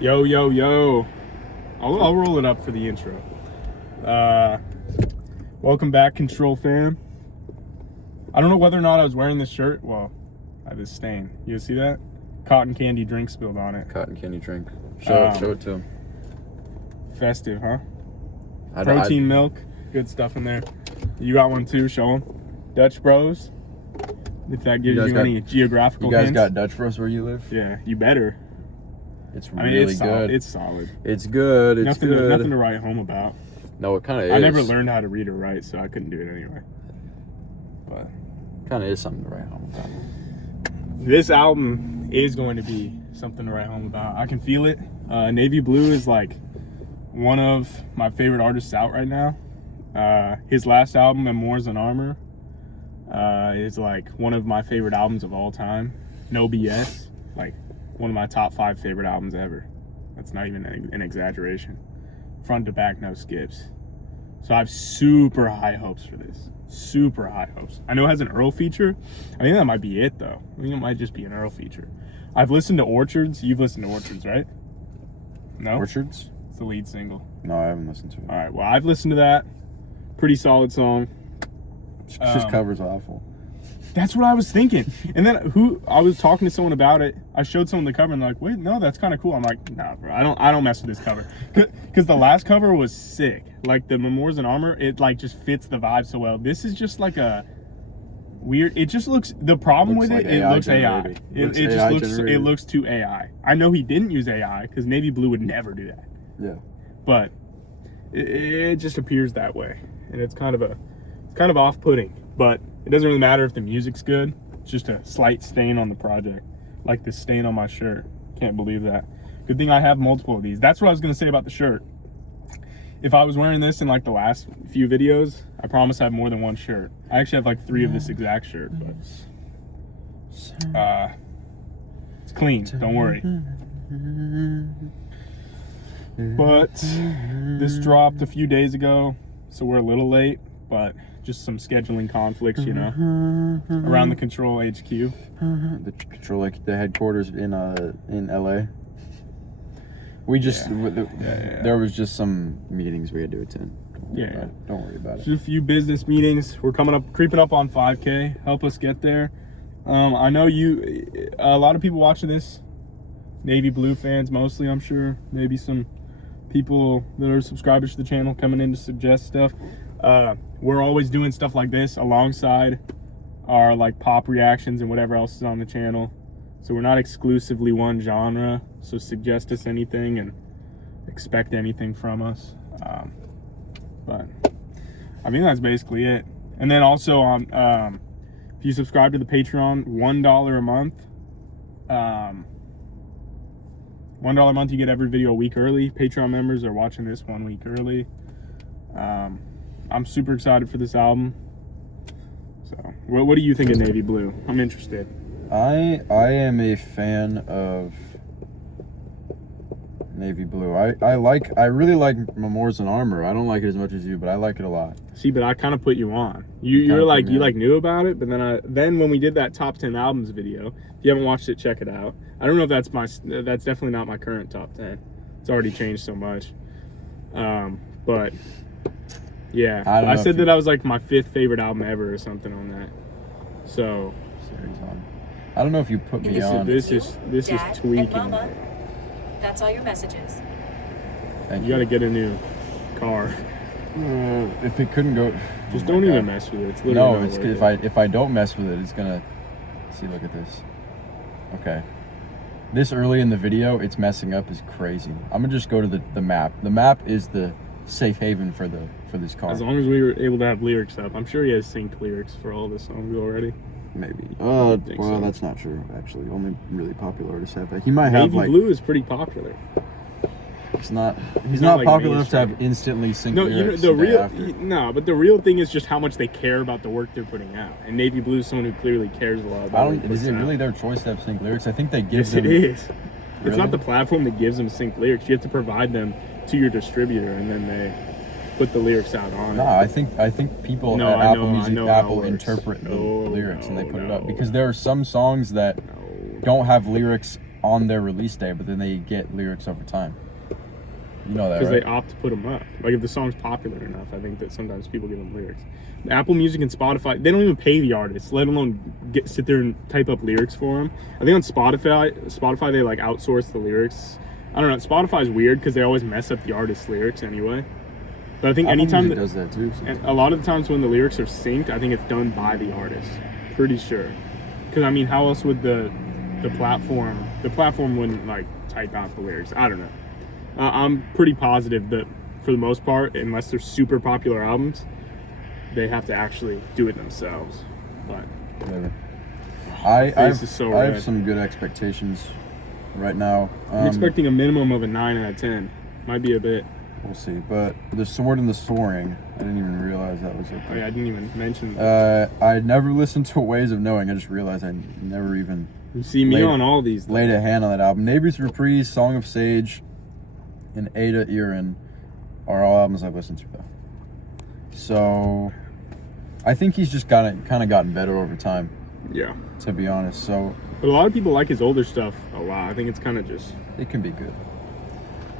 Yo, yo, yo. I'll roll it up for the intro. Welcome back, CTRL Fam. I don't know whether or not I was wearing this shirt. Well, I have this stain. You see that? Cotton candy drink spilled on it. Cotton candy drink. Show it to him. Festive, huh? Protein milk. Good stuff in there. You got one too, show them. Dutch Bros. If that gives you any geographical hints. You guys got Dutch Bros where you live? Yeah, you better. It's really good. It's solid. It's good. It's good. Nothing to write home about. No, it kind of is. I never learned how to read or write, so I couldn't do it anyway. But kind of is something to write home about. This album is going to be something to write home about. I can feel it. Navy Blue is like one of my favorite artists out right now. His last album, Memoirs in Armor, is like one of my favorite albums of all time. No BS. Like one of my top 5 favorite albums ever. That's not even an exaggeration. Front to back, no skips. So I have super high hopes for this. Super high hopes. I know it has an Earl feature. I think that might be it though. I think it might just be an Earl feature. I've listened to Orchards. You've listened to Orchards, right? No? Orchards? It's the lead single. No, I haven't listened to it. All right, well, I've listened to that. Pretty solid song. Just cover's awful. That's what I was thinking. And then I was talking to someone about it. I showed someone the cover and they're like, wait, no, that's kind of cool. I'm like, nah, bro, I don't mess with this cover. Because the last cover was sick. Like the Memoirs in Armor, it like just fits the vibe so well. This is just like a weird, it just looks, the problem with it, it looks AI. It looks too AI. I know he didn't use AI because Navy Blue would never do that. Yeah. But it just appears that way. And it's kind of off-putting. But it doesn't really matter if the music's good. It's just a slight stain on the project. Like this stain on my shirt. Can't believe that. Good thing I have multiple of these. That's what I was going to say about the shirt. If I was wearing this in like the last few videos, I promise I have more than one shirt. I actually have like 3 of this exact shirt. But it's clean. Don't worry. But this dropped a few days ago, so we're a little late. But just some scheduling conflicts, you know, around the CTRL HQ. The CTRL, the headquarters in LA. We just there was just some meetings we had to attend. Don't worry about it. Just a few business meetings. We're creeping up on 5K. Help us get there. I know a lot of people watching this, Navy Blue fans mostly, I'm sure. Maybe some people that are subscribers to the channel coming in to suggest stuff. We're always doing stuff like this alongside our like pop reactions and whatever else is on the channel. So we're not exclusively one genre. So suggest us anything and expect anything from us. But I mean, that's basically it. And then also on, if you subscribe to the Patreon, $1 a month, $1 a month, you get every video a week early. Patreon members are watching this 1 week early. I'm super excited for this album. So, what do you think of Navy Blue? I'm interested. I am a fan of Navy Blue. I really like Memoirs in Armor. I don't like it as much as you, but I like it a lot. See, but I kind of put you on. You knew about it, but then when we did that top 10 albums video, if you haven't watched it, check it out. I don't know if that's definitely not my current top 10. It's already changed so much. But yeah, I said that I was like my 5th favorite album ever or something on that. So I don't know if you put me on. This is tweaking. Mama, that's all your messages. You got to get a new car. If it couldn't go, just don't even mess with it. It's literally if I don't mess with it, it's gonna. See, look at this. Okay, this early in the video, it's messing up is crazy. I'm gonna just go to the map. The map is the safe haven for this car. As long as we were able to have lyrics up. I'm sure he has synced lyrics for all the songs already. Maybe. Well, so. That's not true, actually. Only really popular artists have that. He might have Navy Blue is pretty popular. He's not like popular enough to have instantly synced lyrics. But the real thing is just how much they care about the work they're putting out. And Navy Blue is someone who clearly cares a lot about it. Is it really their choice to have synced lyrics? I think they give them... Yes, it is. Really? It's not the platform that gives them synced lyrics. You have to provide them to your distributor, and then they put the lyrics out on it. No, I think people at Apple Music, Apple interpret the lyrics and they put it up. Because there are some songs that don't have lyrics on their release day, but then they get lyrics over time. You know that, because right? they opt to put them up. Like if the song's popular enough, I think that sometimes people give them lyrics. Apple Music and Spotify, they don't even pay the artists, let alone sit there and type up lyrics for them. I think on Spotify they like outsource the lyrics. I don't know. Spotify's weird because they always mess up the artist's lyrics anyway. But I think Apple anytime Music does that too. and a lot of the times when the lyrics are synced, I think it's done by the artist. Pretty sure. Because I mean, how else would the platform wouldn't like type out the lyrics? I don't know. I'm pretty positive that for the most part, unless they're super popular albums, they have to actually do it themselves. But whatever. I red. have some good expectations right now. I'm expecting a minimum of a 9 out of 10. Might be a bit. We'll see. But the Sword and the Soaring, I didn't even realize that was Oh yeah, I didn't even mention that. I never listened to Ways of Knowing. I just realized I never even You see me on all these. laid a hand on that album. Neighbors Reprise, Song of Sage, and Ada Irin are all albums I've listened to though. So I think he's just kind of gotten better over time. Yeah. To be honest, so But a lot of people like his older stuff a lot. I think it's kind of just it can be good.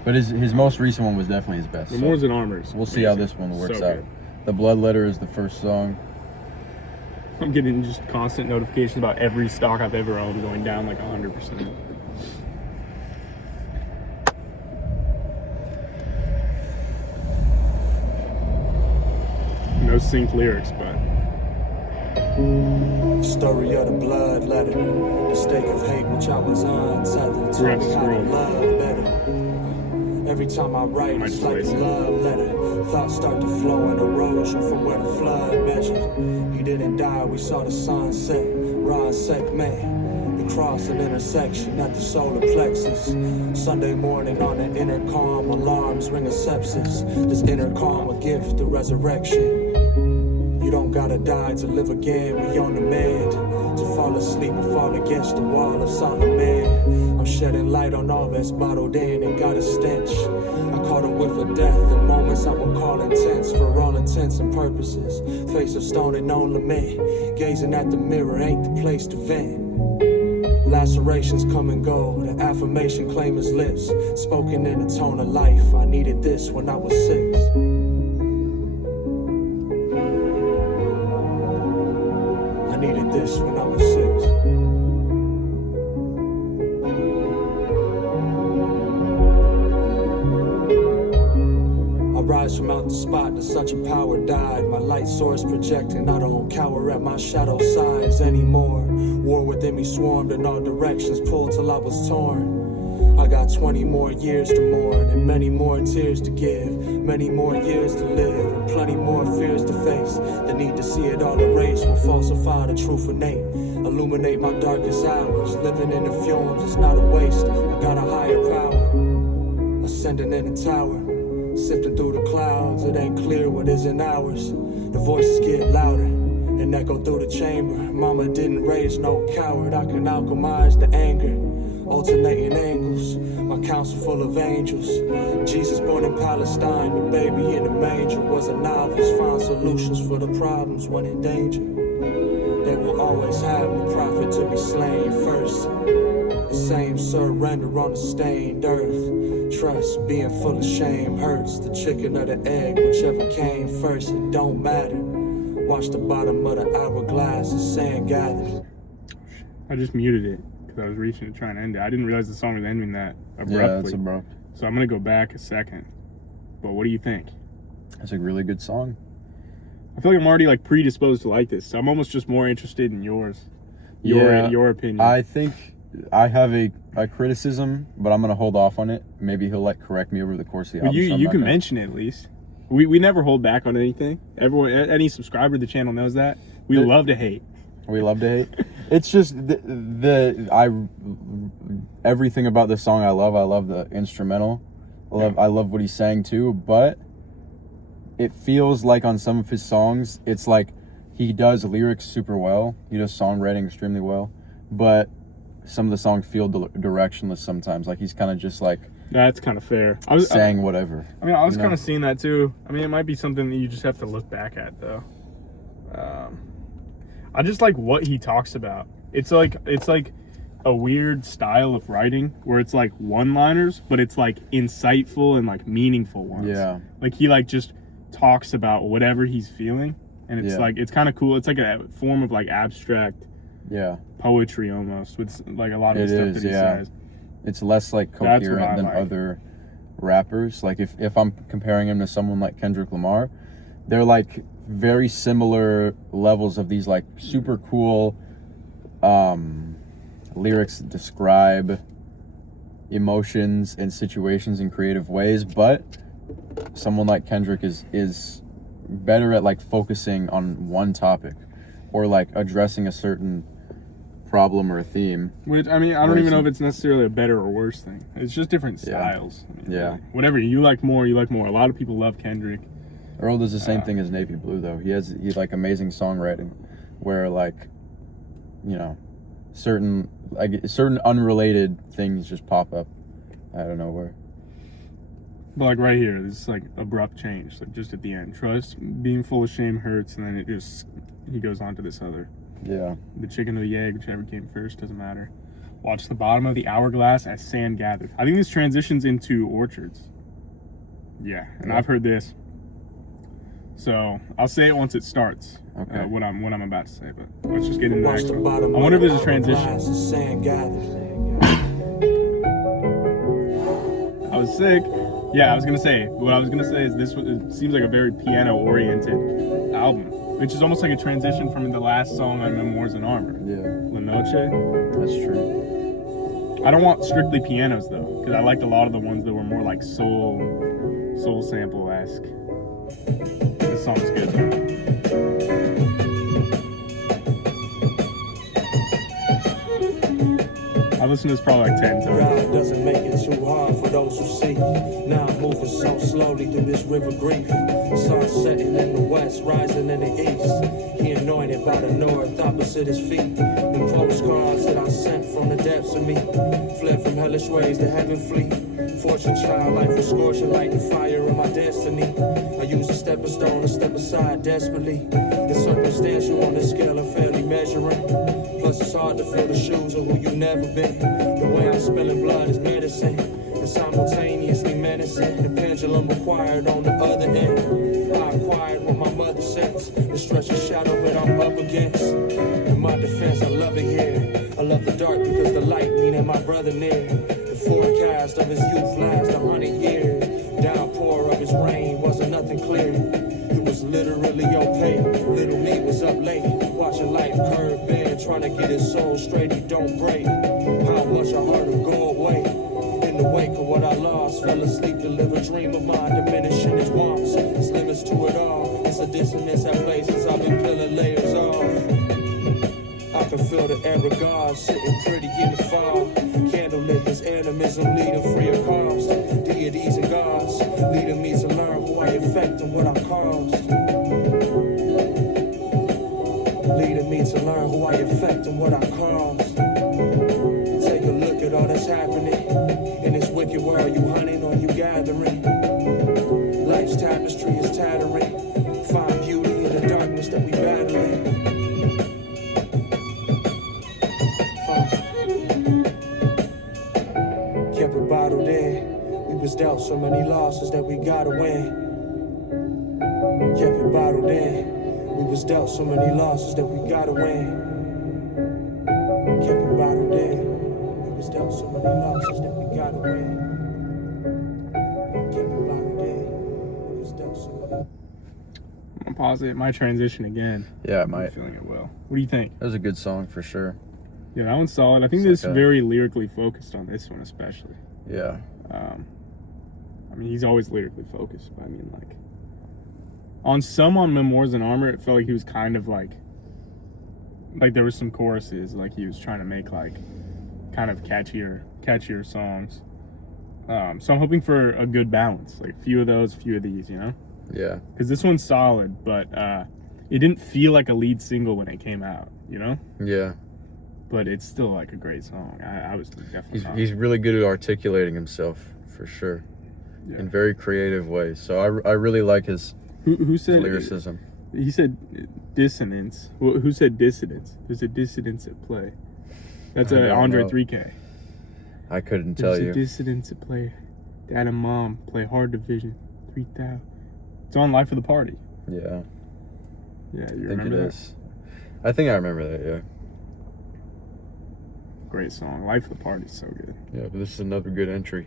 But his most recent one was definitely his best. Remorse and Armors. We'll see how this one works So out. good. The Blood Letter is the first song. I'm getting just constant notifications about every stock I've ever owned going down like 100%. No synced lyrics, but Story of the blood letter, the stake of hate which I was untethered. Taught me how to love better. Every time I write, it's like a love letter. Thoughts start to flow in erosion from where the flood measured. He didn't die, we saw the sunset. Ron Sek man, the cross and intersection at the solar plexus. Sunday morning on the intercom, alarms ring of sepsis. This inner calm, a gift, the resurrection. You don't gotta die to live again, we on demand. To fall asleep and fall against the wall of Solomon. I'm shedding light on all that's bottled in and got a stench. I caught a whiff of death in moments I would call intense. For all intents and purposes, face of stone and no lament. Gazing at the mirror ain't the place to vent. Lacerations come and go, the affirmation claim his lips. Spoken in a tone of life, I needed this when I was 6. I needed this when I was 6. I rise from out the spot that such a power died. My light source projecting, I don't cower at my shadow size anymore. War within me swarmed in all directions, pulled till I was torn. I got 20 more years to mourn, and many more tears to give, many more years to live, and plenty more fears to face. The need to see it all erased will falsify the truth innate, illuminate my darkest hours. Living in the fumes, it's not a waste. I got a higher power, ascending in a tower, sifting through the clouds. It ain't clear what isn't ours. The voices get louder and echo through the chamber. Mama didn't raise no coward. I can alchemize the anger, alternating angles, my council full of angels. Jesus born in Palestine, the baby in the manger was a novice. Found solutions for the problems when in danger. They will always have the prophet to be slain first. The same surrender on the stained earth. Trust being full of shame hurts. The chicken or the egg, whichever came first, it don't matter. Watch the bottom of the hourglass as sand gathers. I just muted it. I was reaching to try and end it. I didn't realize the song was ending that abruptly. Yeah, it's abrupt. So I'm gonna go back a second. But what do you think? It's a really good song. I feel like I'm already like predisposed to like this. So I'm almost just more interested in yours. Your opinion. I think I have a criticism, but I'm gonna hold off on it. Maybe he'll like correct me over the course of the album. You can mention it at least. We never hold back on anything. Everyone, any subscriber to the channel knows that. We love to hate. We love to hate. It's just everything about this song I love. I love the instrumental. I love what he's saying too, but it feels like on some of his songs, it's like he does lyrics super well. He does songwriting extremely well, but some of the songs feel directionless sometimes. Like he's kind of just like that's kind of fair. Saying whatever. I mean, I was kind of seeing that too. I mean, it might be something that you just have to look back at though. I just like what he talks about. It's like a weird style of writing where it's like one-liners, but it's like insightful and like meaningful ones. Yeah. Like he like just talks about whatever he's feeling, and it's Yeah. like it's kind of cool. It's like a form of like abstract Yeah. poetry almost, with like a lot of It the stuff is, that he yeah. says. It's less like That's what I coherent than like. other rappers. Like if I'm comparing him to someone like Kendrick Lamar, they're like very similar levels of these like super cool lyrics that describe emotions and situations in creative ways, but someone like Kendrick is better at like focusing on one topic or like addressing a certain problem or a theme. Which, I mean, I don't Whereas even know he- if it's necessarily a better or worse thing. It's just different Yeah. styles. I mean, Yeah. like, whatever you like more, you like more. A lot of people love Kendrick. Earl does the same thing as Navy Blue though. He's like amazing songwriting where like, you know, certain unrelated things just pop up out of nowhere. But like right here, this is like abrupt change. Like just at the end, trust being full of shame hurts, and then he goes on to this other. Yeah. The chicken or the egg, whichever came first, doesn't matter. Watch the bottom of the hourglass as sand gathers. I think this transitions into orchards. Yeah, and Yeah. I've heard this. So I'll say it once it starts. Okay. What I'm about to say, but let's just get into the Watch next the one. bottom I wonder if of there's a the hourglass transition. as sand gathers. I was sick. Yeah, I was gonna say. What I was gonna say is it seems like a very piano-oriented album, which is almost like a transition from the last song on Memoirs in Armor, Yeah. La Noche. That's true. I don't want strictly pianos though, because I liked a lot of the ones that were more like soul sample-esque. This song's good though. I listened to this probably like 10 times. God doesn't make it too hard for those who seek. Now I'm moving so slowly through this river grief. Sun setting in the west, rising in the east. He anointed by the north, opposite his feet. The postcards that I sent from the depths of me. Fled from hellish ways to heaven flee. Fortune child, life was scorching like the fire of my destiny. I use a stepping stone to step aside desperately. The circumstantial on the scale of fairly measuring. Plus it's hard to fill the shoes of who you never been. The way I'm spilling blood is medicine, and simultaneously menacing. The pendulum acquired on the other end. I acquired what my mother says. The stretch of shadow that I'm up against. In my defense, I love it here. I love the dark because the light meaning my brother near. The forecast of his youth lasts 100 years. Downpour of his rain wasn't nothing clear. It was literally opaque. Little me was up late, watching life curve bend, trying to get his soul straight. He don't break. How much I heard him go away. In the wake of what I lost, fell asleep to live a dream of mine, diminishing his wants. There's limits to it all. It's a dissonance at places I've been peeling layers off. I can feel the air of God sitting pretty in the fog. Candlelit, his animism leading free of cost. Deities and gods leading me to learn who I affect and what I caused. Leading me to learn who I affect and what I caused. Take a look at all that's happening. In this wicked world, you hunting or you gathering. Life's tapestry is tattering. Find beauty in the darkness that we battling. Kept it bottled in. We was dealt so many losses that we gotta win. Kept it bottled in. We was dealt so many losses that we gotta win. Kept it bottled in. We was dealt so many losses that we gotta win. Kept it bottled in. We was dealt so many. I'm gonna pause it. My transition again. Yeah, it I'm might. feeling it well. What do you think? That was a good song for sure. Yeah, that one's solid. I think It's this like a- very lyrically focused on this one especially. Yeah. I mean, he's always lyrically focused, but I mean, like, on Memoirs in Armor, it felt like he was kind of like there was some choruses, like he was trying to make like kind of catchier songs. So I'm hoping for a good balance, like few of those, few of these, you know? Yeah. Because this one's solid, but it didn't feel like a lead single when it came out, you know? Yeah. But it's still like a great song. I was definitely He's really good at articulating himself for sure. Yeah. In very creative ways. So I really like his Who said lyricism. He said dissonance. Who said dissidence? There's a dissidence at play. That's I a don't Andre know. 3K. I couldn't tell There's a you. dissidents that play Dad and Mom play Hard Division 3000. It's on Life of the Party. Yeah, Yeah, you I think remember it that? is. I think I remember that. Yeah. Great song. Life of the Party is so good. Yeah, but this is another good entry.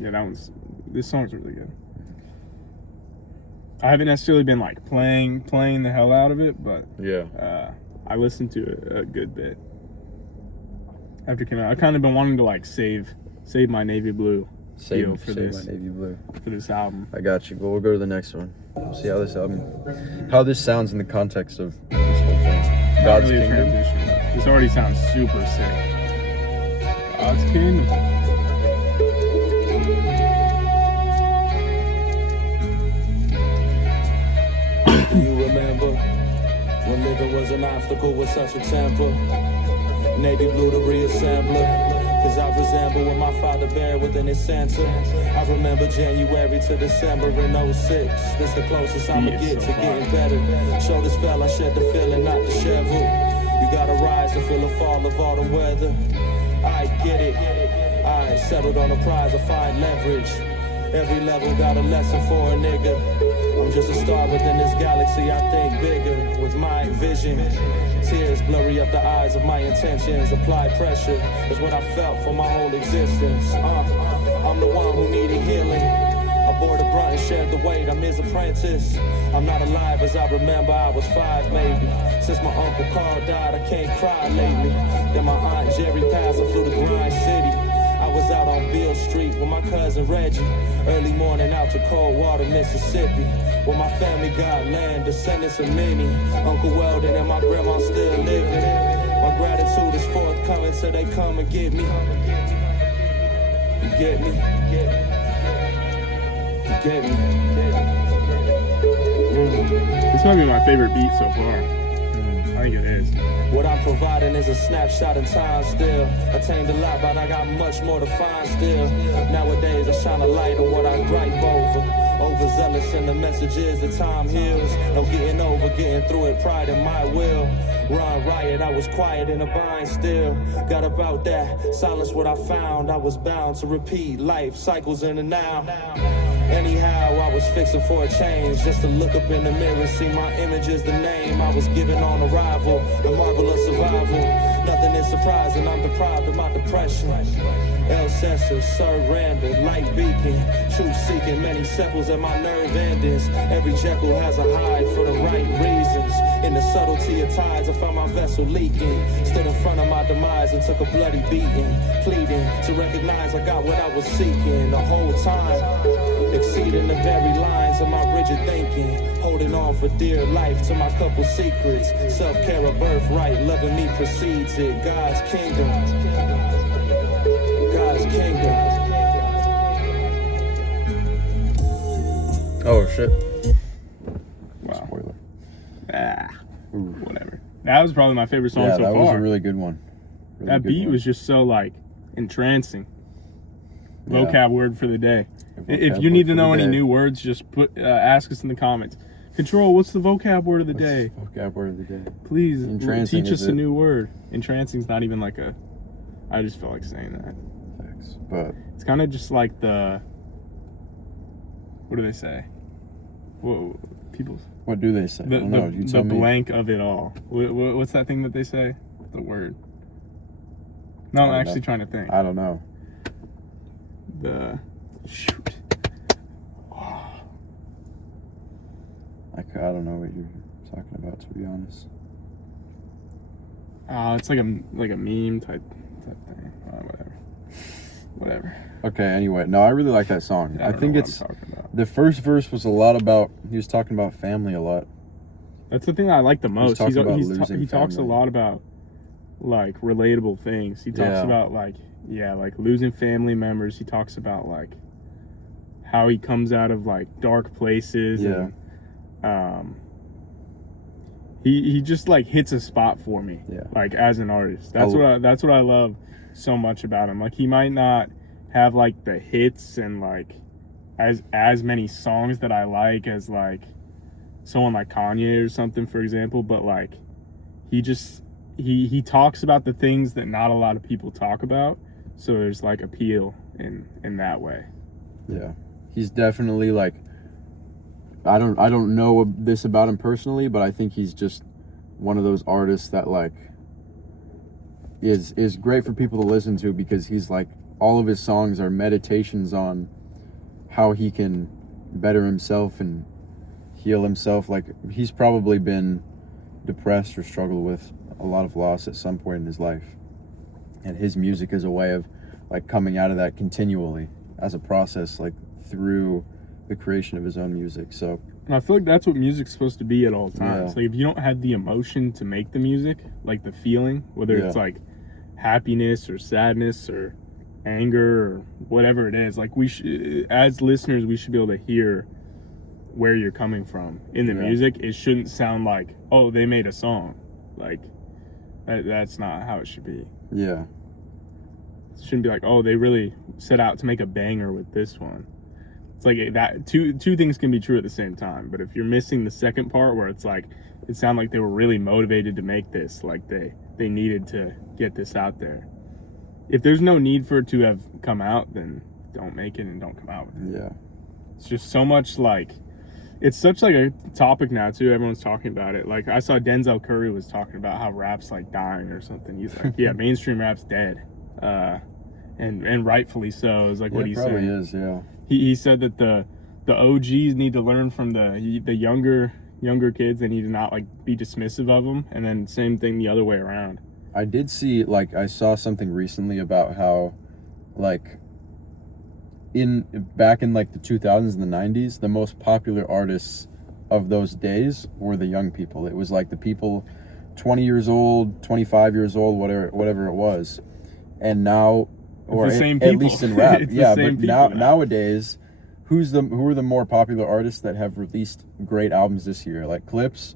Yeah, this song's really good. I haven't necessarily been like playing the hell out of it, but Yeah. I listened to it a good bit after it came out. I kind of been wanting to like save my navy blue feel for Save this my navy blue. for this album. I got you. Well, we'll go to the next one. We'll see how this sounds in the context of this whole thing. Not God's really a Kingdom. transition. This already sounds super sick. God's Kingdom. Do you remember when living was an obstacle with such a temper? Navy blue the reassembler. Cause I resemble what my father bare within his center. I remember January to December in 06. This the closest I'ma He is get so to far. getting better. Shoulders fell, I shed the feeling, not disheveled. You gotta rise to feel the fall of autumn weather. I get it. I settled on a prize, I find leverage. Every level got a lesson for a nigga. I'm just a star within this galaxy, I think bigger with my vision. Tears blurry up the eyes of my intentions. Apply pressure is what I felt for my whole existence. I'm the one who needed healing. I bore the brunt and shared the weight, I'm his apprentice. I'm not alive as I remember, I was 5 maybe. Since my Uncle Carl died, I can't cry lately. Then my Aunt Jerry passed, I flew to Grind City. I was out on Beale Street with my cousin Reggie. Early morning out to Coldwater, Mississippi. Where my family got land, descendants of many. Uncle Weldon and my grandma still living. My gratitude is forthcoming till they come and get me. You get me? You get me? This might be my favorite beat so far. I think it is. What I'm providing is a snapshot in time still. Attained a lot, but I got much more to find still. Nowadays, I shine a light on what I gripe over. Overzealous in the messages that time heals. No getting over, getting through it, pride in my will. Run riot, I was quiet in a bind still. Got about that, silence what I found. I was bound to repeat life cycles in the now. Anyhow, I was fixing for a change. Just to look up in the mirror, see my image is the name I was given on arrival. The marvel of survival. Nothing is surprising, I'm deprived of my depression. El Censor, surrender, light beacon. Truth seeking, many sepals at my nerve endings. Every Jekyll has a hide for the right reasons. In the subtlety of tides, I found my vessel leaking. Stood in front of my demise and took a bloody beating. Pleading to recognize I got what I was seeking the whole time. Exceeding the very lines of my rigid thinking. Holding on for dear life to my couple secrets. Self-care a birthright, loving me precedes it. God's kingdom. God's kingdom. Oh shit. Wow. Spoiler. Whatever. That was probably my favorite song Yeah, so that far. was a really good one. Really That good beat one. was just so like entrancing. Yeah. Vocab word for the day. If Vocab you need word to for know the any day. new words, just ask us in the comments. Control, what's the vocab word of the day? Vocab word of the day. Please Entrancing, teach us is a it? new word. Entrancing's not even like a. I just felt like saying that. Thanks. But It's kind of just like the. What do they say? Whoa, people's. what do they say? I don't know. You the tell me. blank of it all. What's that thing that they say? The word. No, I I'm don't actually know. trying to think. I don't know. The shoot. I don't know what you're talking about, to be honest. It's like a meme type thing. Whatever. Okay. Anyway, no, I really like that song. I don't think know what it's I'm talking about. the first verse was a lot about. He was talking about family a lot. That's the thing I like the most. talking about losing He talks a family. lot about like relatable things. He talks Yeah. about like losing family members. He talks about like how he comes out of like dark places. Yeah. And, he just like hits a spot for me. Yeah. Like as an artist. That's what I love so much about him. Like he might not have like the hits and like as many songs that I like as like someone like Kanye or something, for example, but like he he talks about the things that not a lot of people talk about, so there's like appeal in that way. Yeah, he's definitely like, I don't know this about him personally, but I think he's just one of those artists that like is great for people to listen to, because he's like, all of his songs are meditations on how he can better himself and heal himself. Like, he's probably been depressed or struggled with a lot of loss at some point in his life, and his music is a way of like coming out of that continually as a process, like through the creation of his own music. So, and I feel like that's what music's supposed to be at all times. Yeah. Like, if you don't have the emotion to make the music, like the feeling, whether it's like happiness or sadness or anger or whatever it is, like, we should, as listeners, we should be able to hear where you're coming from in the music. It shouldn't sound like, oh, they made a song. Like, that's not how it should be. Yeah. It shouldn't be like, oh, they really set out to make a banger with this one. It's like that two things can be true at the same time, but if you're missing the second part where it's like, it sounded like they were really motivated to make this, like they needed to get this out there. If there's no need for it to have come out, then don't make it and don't come out with it. Yeah. It's just so much like, it's such like a topic now too. Everyone's talking about it. Like, I saw Denzel Curry was talking about how rap's like dying or something. He's like, yeah, mainstream rap's dead. And rightfully so, is like what he's probably saying. Is, yeah. He said that the OGs need to learn from the younger kids. They need to not like be dismissive of them, and then same thing the other way around. I did see, like, I saw something recently about how, like, back in like the 2000s and the 90s, the most popular artists of those days were the young people. It was like the people 20 years old, 25 years old, whatever it was. And now, or the same at people. least in rap, It's the yeah. same But people now. nowadays, who are the more popular artists that have released great albums this year? Like Clips,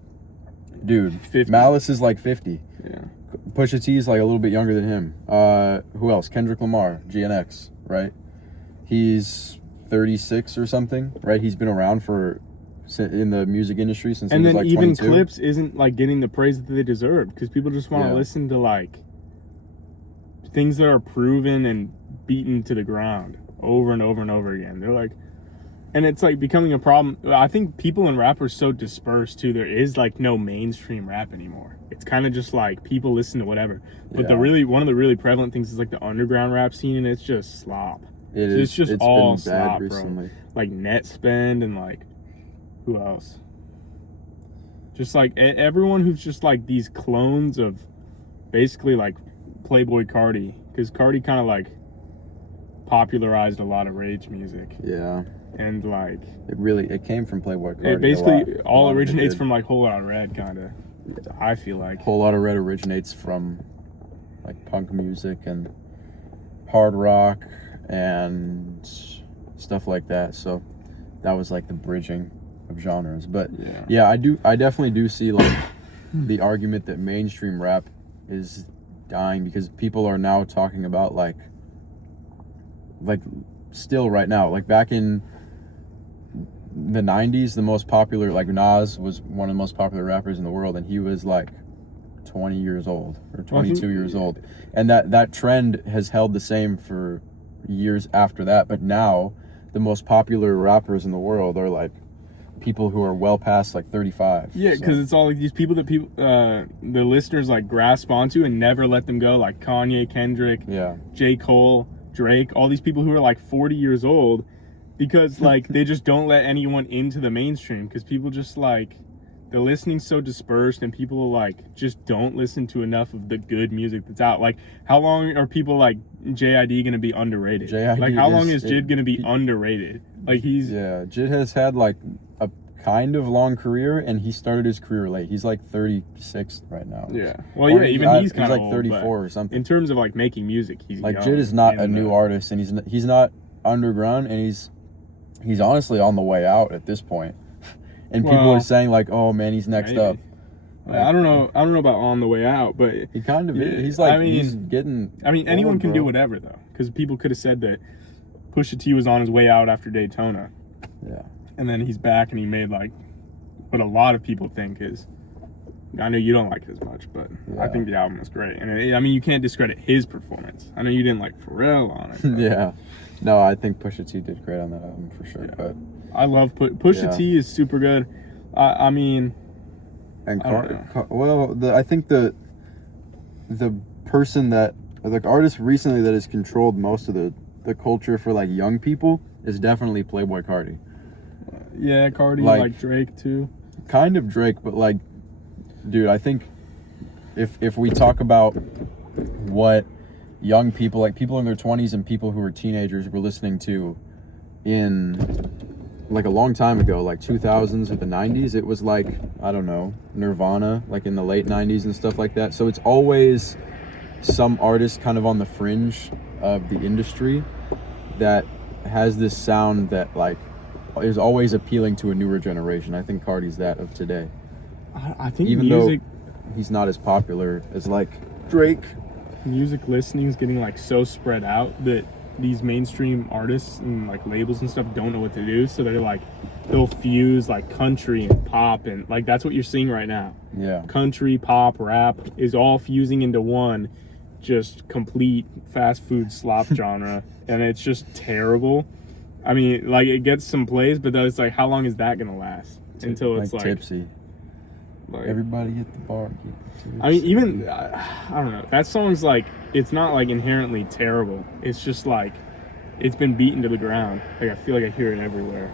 dude. 50. Malice is like 50. Yeah. Pusha T is like a little bit younger than him. Who else? Kendrick Lamar, GNX, right? He's 36 or something, right? He's been around in the music industry since he was like 22. And then even Clips isn't like getting the praise that they deserve, because people just want to listen to like things that are proven and beaten to the ground over and over and over again. They're like, and it's like becoming a problem. I think people in rap are so dispersed too. There is like no mainstream rap anymore. It's kind of just like people listen to whatever. But one of the really prevalent things is like the underground rap scene, and it's just slop. It's just all been bad slop, recently. bro. Like Net Spend and like, who else? Just like everyone who's just like these clones of basically like Playboy Cardi, because Cardi kind of like popularized a lot of rage music. Yeah. And like it came from Playboy Cardi. it basically all originates from like Whole Lotta Red, kind of. I feel like Whole Lotta Red originates from like punk music and hard rock and stuff like that. So that was like the bridging of genres. But yeah, I definitely do see like the argument that mainstream rap is dying, because people are now talking about like still right now, like back in the 90s, the most popular, like Nas was one of the most popular rappers in the world, and he was like 20 years old or 22 years old, and that trend has held the same for years after that. But now the most popular rappers in the world are like people who are well past like 35. Yeah, because it's all like these people that the listeners like grasp onto and never let them go, like Kanye, Kendrick, J. Cole, Drake, all these people who are like 40 years old, because like they just don't let anyone into the mainstream, because people just like, the listening's so dispersed, and people like just don't listen to enough of the good music that's out. Like, how long are people like JID gonna be underrated? Like, how long is Jid gonna be underrated? Like, Jid has had like a kind of long career, and he started his career late. He's like 36 right now. Yeah. Well, yeah, even he's kind of like 34 or something. In terms of like making music, he's like young. Jid is not a new artist, and he's not underground, and he's honestly on the way out at this point. And people are saying like, "Oh man, he's next up." Like, I don't know about on the way out, but he kind of is. He's like, he's getting. I mean, anyone can do whatever though, because people could have said that Pusha T was on his way out after Daytona. Yeah. And then he's back, and he made like what a lot of people think is I know you don't like it as much, but I Yeah. think the album was great. And I mean, you can't discredit his performance. I know you didn't like Pharrell on it. But Yeah. No, I think Pusha T did great on that album for sure. Yeah. But I love Pusha Yeah. T is super good. I mean, and I don't know. well, I think the person that like artist recently that has controlled most of the culture for like young people is definitely Playboi Carti. yeah, Cardi, Like- like Drake too. Kind of Drake, but like, dude, I think if we talk about what young people, like people in their 20s and people who are teenagers, were listening to in like a long time ago, like 2000s or the 90s, it was like, I don't know, Nirvana, like in the late 90s and stuff like that. So it's always some artist kind of on the fringe of the industry that has this sound that like is always appealing to a newer generation. I think Cardi's that of today. I think Even music though he's not as popular as like Drake. music listening is getting like so spread out that these mainstream artists and like labels and stuff don't know what to do. So they're like, they'll fuse like country and pop, and like that's what you're seeing right now. Yeah. Country, pop, rap is all fusing into one just complete fast food slop genre, and it's just terrible. I mean, like it gets some plays, but then it's like, how long is that gonna last until it's like tipsy. like, Everybody at the bar. Get tipsy. I mean, even I don't know. That song's like, it's not like inherently terrible. It's just like it's been beaten to the ground. Like I feel like I hear it everywhere.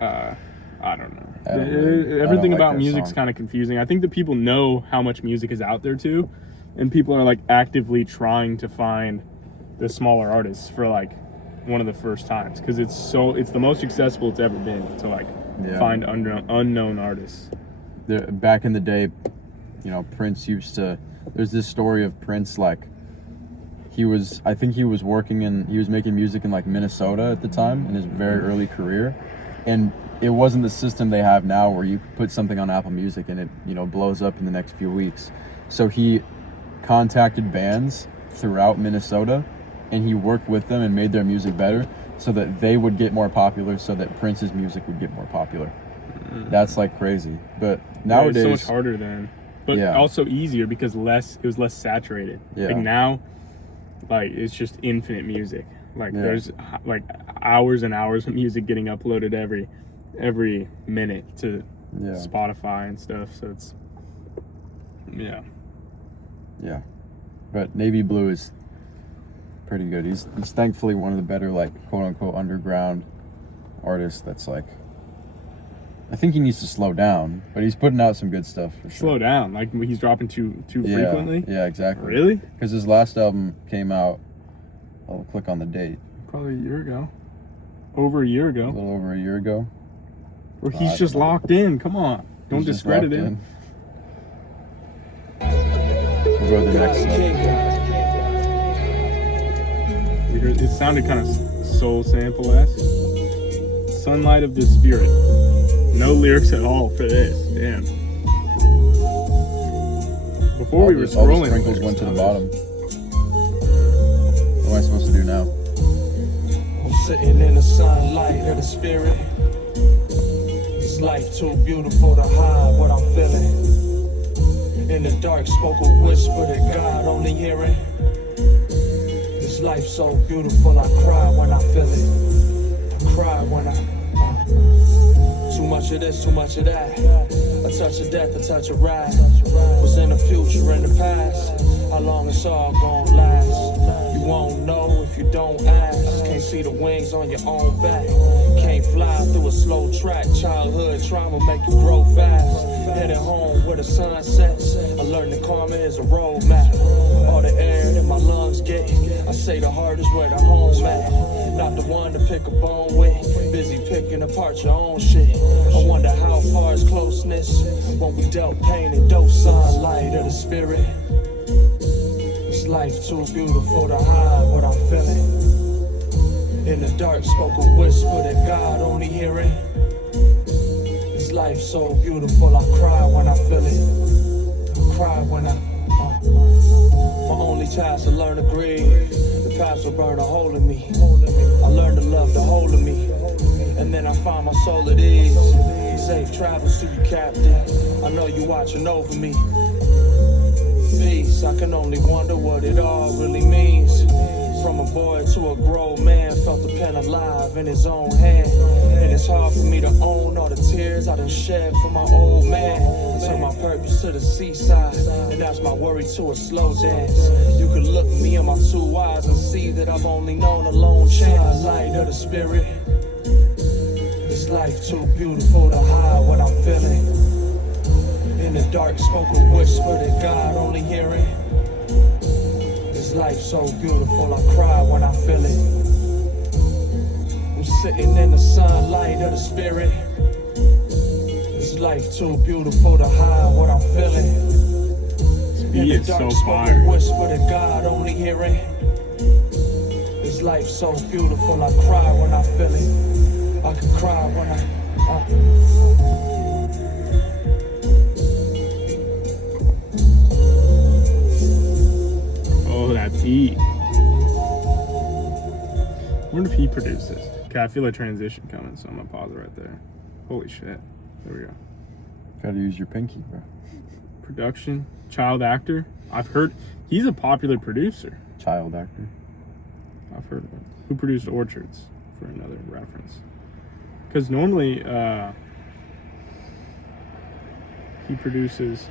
I don't know. I don't really- I Everything don't like about that music's song. kind of confusing. I think that people know how much music is out there too, and people are like actively trying to find the smaller artists for like one of the first times, because it's the most accessible it's ever been to like Yeah. find unknown artists. Back in the day, you know, Prince used to. There's this story of Prince, like I think he was making music in like Minnesota at the time in his very early career, and it wasn't the system they have now where you put something on Apple Music and it, you know, blows up in the next few weeks. So he contacted bands throughout Minnesota, and he worked with them and made their music better so that they would get more popular, so that Prince's music would get more popular. That's like crazy. But nowadays, it's so much harder then, but Yeah. also easier because it was less saturated. Yeah. Like now, like it's just infinite music. Like Yeah. there's like hours and hours of music getting uploaded every minute to Yeah. Spotify and stuff. So it's Yeah, but Navy Blue is pretty good. He's thankfully one of the better, like, quote unquote underground artists. That's like, I think he needs to slow down, but he's putting out some good stuff for sure. slow down. Like he's dropping too frequently. Yeah, exactly. Really? Because his last album came out. I'll click on the date. Probably a year ago. Over a year A ago. little over a year ago. Or he's I just don't know. locked in. Come on. Don't He's just discredit locked him. We'll go to the next song. We heard, it sounded kind of soul sample-esque. Sunlight of the Spirit. No lyrics at all for this. Damn. Before we were all scrolling, the sprinkles lyrics went to the on bottom. What am I supposed to do now? I'm sitting in the sunlight of the spirit. This life too beautiful to hide what I'm feeling. In the dark, spoke a whisper that God only hearing. This life so beautiful, I cry when I feel it. I cry when too much of this, too much of that. A touch of death, a touch of wrath. Was in the future, in the past. How long it's all gonna last? You won't know if you don't ask. Can't see the wings on your own back. Can't fly through a slow track. Childhood trauma make you grow fast. Headed home where the sun sets. I learned that karma is a roadmap. All the air that my lungs get, I say the heart is where the home at. Not the one to pick a bone with. Busy picking apart your own shit. I wonder how far is closeness when we dealt pain and dope. Sunlight of the spirit. This life too beautiful to hide what I'm feeling. In the dark, spoke a whisper that God only hearing. This life so beautiful, I cry when I feel it. I cry when my only task to learn to grieve. The past will burn a hole in me. I learned to love the whole of me. And then I find my soul at ease. Safe travels to you, Captain. I know you watching over me. Peace, I can only wonder what it all really means. From a boy to a grown man, felt the pen alive in his own hand. And it's hard for me to own all the tears I done shed for my old man. I took my purpose to the seaside, and that's my worry to a slow dance. You could look me in my two eyes and see that I've only known a lone chance. Light of the spirit. This life too beautiful to hide what I'm feeling. In the dark, spoke a whisper that God only hearing. This life so beautiful, I cry when I feel it. I'm sitting in the sunlight of the spirit. This life too beautiful to hide what I'm feeling. In the dark, spoke a whisper that God only hearing. This life so beautiful, I cry when I feel it. I can cry when Oh, that beat. I wonder if he produced this. Okay, I feel a transition coming, so I'm gonna pause it right there. Holy shit. There we go. Gotta use your pinky, bro. Production, child actor. I've heard he's a popular producer. Child actor. I've heard of him. Who produced Orchards, for another reference. Because normally he produces.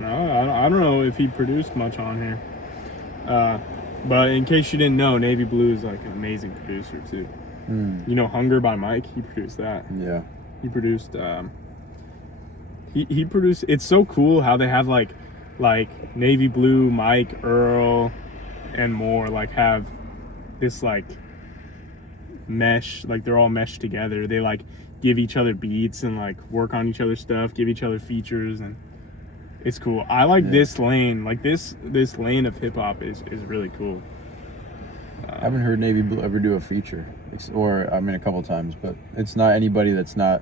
No, I don't know if he produced much on here. But in case you didn't know, Navy Blue is like an amazing producer too. You know, Hunger by Mike. He produced that. Yeah. He produced. He produced. It's so cool how they have like Navy Blue, Mike, Earl, and more like have this like mesh, like they're all meshed together. They like give each other beats and like work on each other's stuff, give each other features, and it's cool. I like this lane, like this lane of hip hop is really cool. I haven't heard Navy Blue ever do a feature, a couple times, but it's not anybody that's not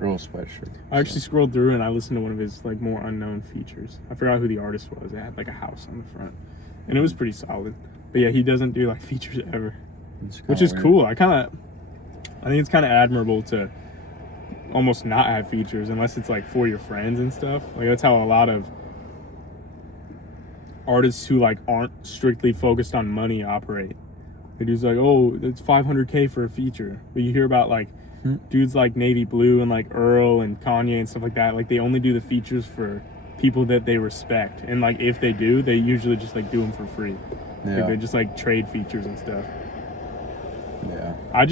Earl Sweatshirt. I actually scrolled through and I listened to one of his like more unknown featers. I forgot who the artist was. It had like a house on the front, and it was pretty solid. But yeah, he doesn't do like features ever, which is cool. I think it's kind of admirable to almost not have features unless it's like for your friends and stuff. Like that's how a lot of artists who like aren't strictly focused on money operate. They do like, oh, it's $500K for a feature, but you hear about like dudes like Navy Blue and like Earl and Kanye and stuff like that. Like they only do the features for people that they respect, and like if they do, they usually just like do them for free. Yeah. Like, they just like trade features and stuff. Yeah. I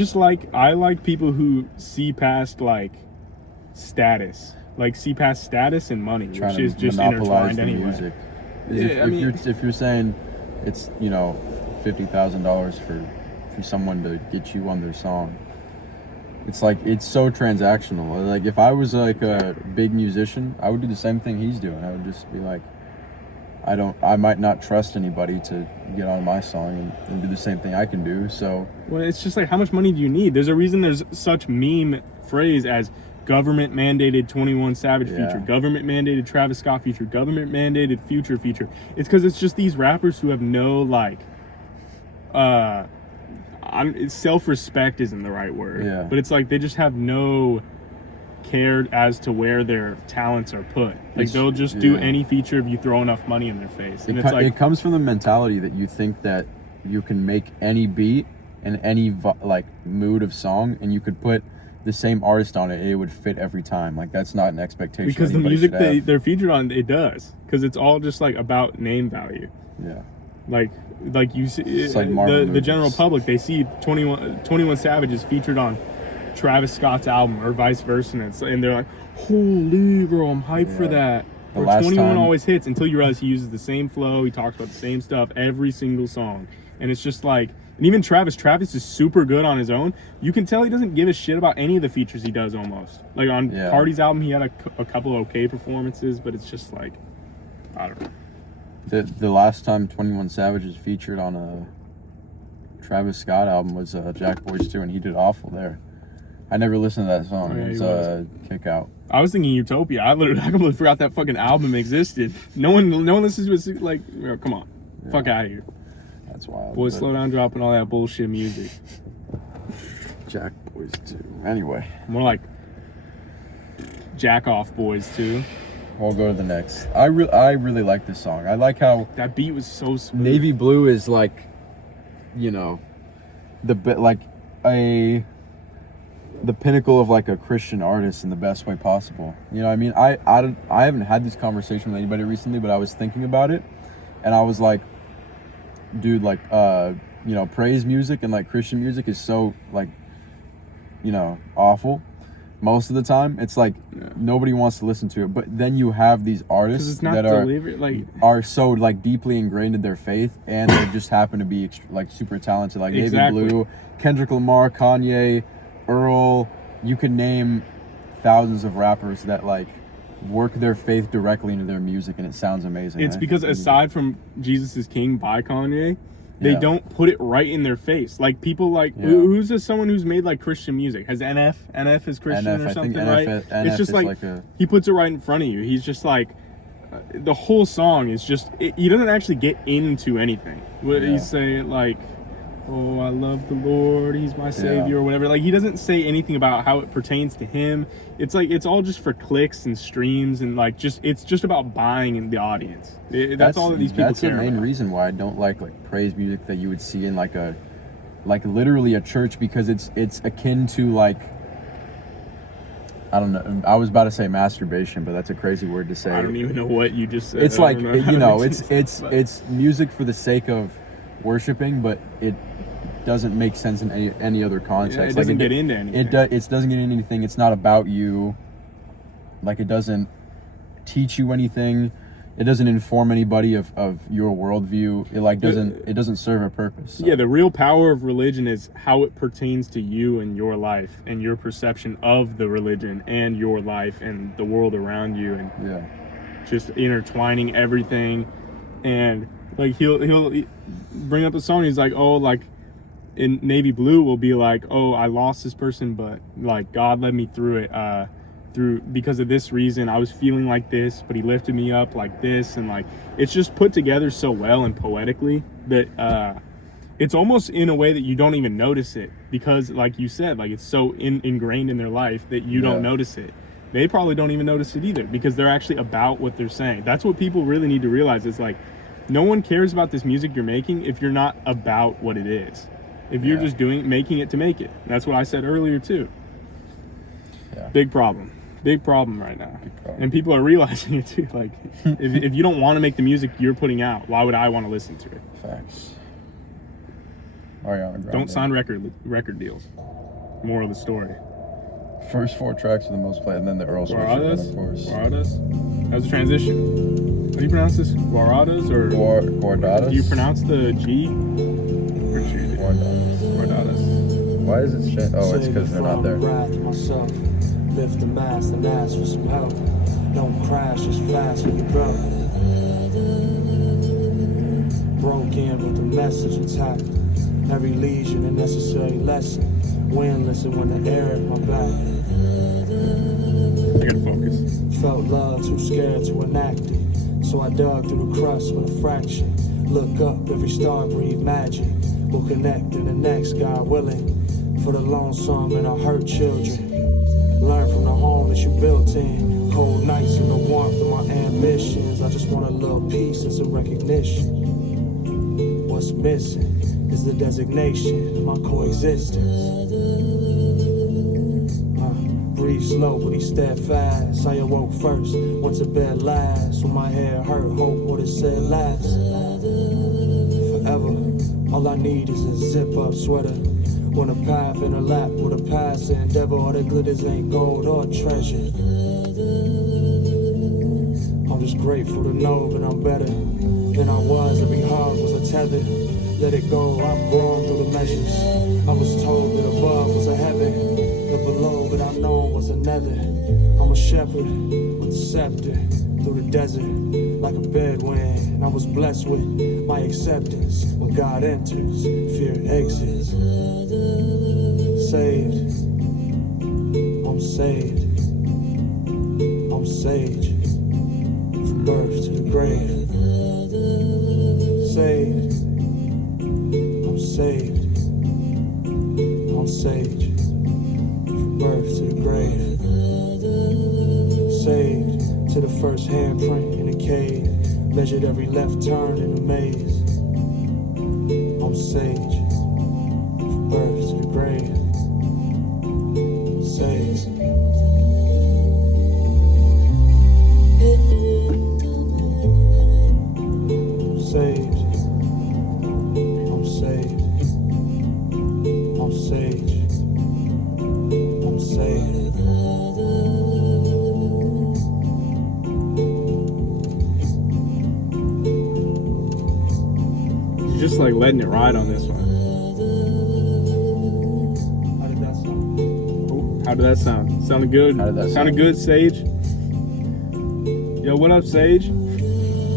like people who see past like status, and money, which is just intertwined anyway. Music. Yeah, if you're saying it's $50,000 for someone to get you on their song, it's like it's so transactional. Like if I was like a big musician, I would do the same thing he's doing. I would just be like, I might not trust anybody to get on my song and do the same thing I can do. So well, it's just like, how much money do you need? There's a reason there's such meme phrase as government mandated 21 Savage feature, government mandated Travis Scott feature, government mandated Future feature. It's because it's just these rappers who have no like self-respect isn't the right word, but it's like they just have no care as to where their talents are put. Like they'll just do any feature if you throw enough money in their face. And it comes from the mentality that you think that you can make any beat and any like mood of song, and you could put the same artist on it, it would fit every time. Like that's not an expectation. Because the music they're featured on, it does. Because it's all just like about name value. Yeah. Like you see, like the general public, they see 21 Savage is featured on Travis Scott's album or vice versa, and they're like, holy bro, I'm hyped for that. Or 21 always hits until you realize he uses the same flow, he talks about the same stuff every single song. And it's just like, and even Travis is super good on his own. You can tell he doesn't give a shit about any of the features he does almost. Like on Cardi's album, he had a couple of okay performances, but it's just like, I don't know. The last time 21 Savage is featured on a Travis Scott album was Jack Boys 2, and he did awful there. I never listened to that song. It's Kick Out. I was thinking Utopia. I completely forgot that fucking album existed. No one listens to it. Like, come on, fuck out of here. That's wild. Boy, slow down dropping all that bullshit music. Jack Boys 2. Anyway, More like Jack Off Boys 2. we'll go to the next. I really like this song. I like how That beat was so smooth. Navy Blue is like, you know, the pinnacle of like a Christian artist in the best way possible. You know what I mean? I haven't had this conversation with anybody recently, but I was thinking about it, and I was like, dude, like, you know, praise music and like Christian music is so like, you know, awful most of the time. It's like nobody wants to listen to it, but then you have these artists it's not that are so like deeply ingrained in their faith, and they just happen to be like super talented, like Exactly. Navy Blue, Kendrick Lamar, Kanye, Earl. You could name thousands of rappers that like work their faith directly into their music, and it sounds amazing. It's right? because aside from Jesus is King by Kanye, they Yeah. don't put it right in their face. Like people like Yeah. who's this someone who's made like Christian music? Has NF is Christian NF, or I something, think right? NF It's just is like, a, he puts it right in front of you. He's just like the whole song is just he doesn't actually get into anything. What Yeah. he's saying like, oh, I love the Lord, he's my savior, Yeah. or whatever. Like he doesn't say anything about how it pertains to him. It's like it's all just for clicks and streams, and like it's just about buying in the audience. That's all that these people That's care the main about. reason why I don't like praise music that you would see in like literally a church, because it's akin to like, I don't know, I was about to say masturbation, but that's a crazy word to say. I don't even know what you just said. It's I like, don't know how you know, to it's do it, but- it's music for the sake of worshiping, but it doesn't make sense in any other context. Yeah, it Like, doesn't get into anything. It doesn't get into anything. It's not about you. Like, it doesn't teach you anything. It doesn't inform anybody of your worldview. It like doesn't it doesn't serve a purpose. So. Yeah, the real power of religion is how it pertains to you and your life and your perception of the religion and your life and the world around you, and Yeah. just intertwining everything. And like he'll bring up a song. He's like, oh, like in Navy Blue will be like, oh, I lost this person, but like God led me through it. Because of this reason, I was feeling like this, but he lifted me up like this. And like it's just put together so well and poetically that it's almost in a way that you don't even notice it, because like you said, like it's so ingrained in their life that you don't notice it. They probably don't even notice it either, because they're actually about what they're saying. That's what people really need to realize. Is like, no one cares about this music you're making if you're not about what it is. If you're just making it to make it. That's what I said earlier too. Yeah. Big problem right now. problem. And people are realizing it too. Like, if you don't want to make the music you're putting out, why would I want to listen to it? Facts. Ariana Grande. Don't sign record deals. Moral of the story. First 4 tracks are the most played, and then the Earl switch, Guaradas? of course. Guaradas? How's the transition? How do you pronounce this? Guaradas or Guardadas? do you pronounce the G? Pretty sure you do. Guardadas. Guardadas. Why is it shit? Oh, it's because they're not there. Myself, lift the mask and ask for some help. Don't crash as fast when you broke. Broke in, but the message intact. Every lesion a necessary lesson. Windless and when the air at my back. I gotta focus. Felt love, too scared to enact it. So I dug through the crust with a fraction. Look up, every star breathe magic. We'll connect in the next, God willing. For the lonesome and our hurt children. Learn from the home that you built in. Cold nights and the warmth of my ambitions. I just want a little peace and some recognition. What's missing is the designation of my coexistence. Breathe slow, but he steadfast. I awoke first, went to bed last. When my head hurt, hope what it said last. Forever, all I need is a zip-up sweater. Want a path in a lap with a past endeavor. All that glitters ain't gold or treasure. I'm just grateful to know that I'm better than I was. Every hug was a tether. Let it go, I've grown through the measures. I was told that above was a heaven, that below that I know was a nether. I'm a shepherd with a scepter through the desert like a bedouin. I was blessed with my acceptance. When God enters, fear exits. Saved, I'm saved. I'm sage, from birth to the grave. Saved, I'm saved. I'm sage. birth to the grave. Saved to the first handprint in a cave. Measured every left turn in a maze. I'm sage. From birth to the grave. Sage. Sage. I'm sage. I'm sage. I'm sage. You're just like letting it ride on this one. How did that sound? Oh, how did that sound? Sounded good. How did that Sounded sound? good, Sage. Yo, what up, Sage?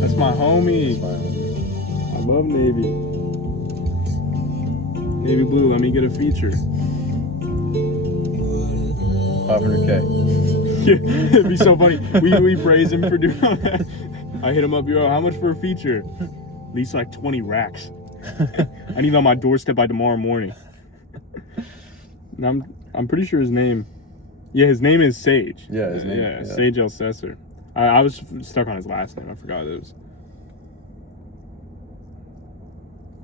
That's my homie. I love Navy. Navy Blue, let me get a feature. 500K. It'd be so funny. We praise him for doing that. I hit him up, yo, how much for a feature? At least like 20 racks. I need it on my doorstep by tomorrow morning. And I'm pretty sure his name. Yeah, his name is Sage. Yeah, his name. Yeah, Sage Elsesser. I was stuck on his last name. I forgot it was.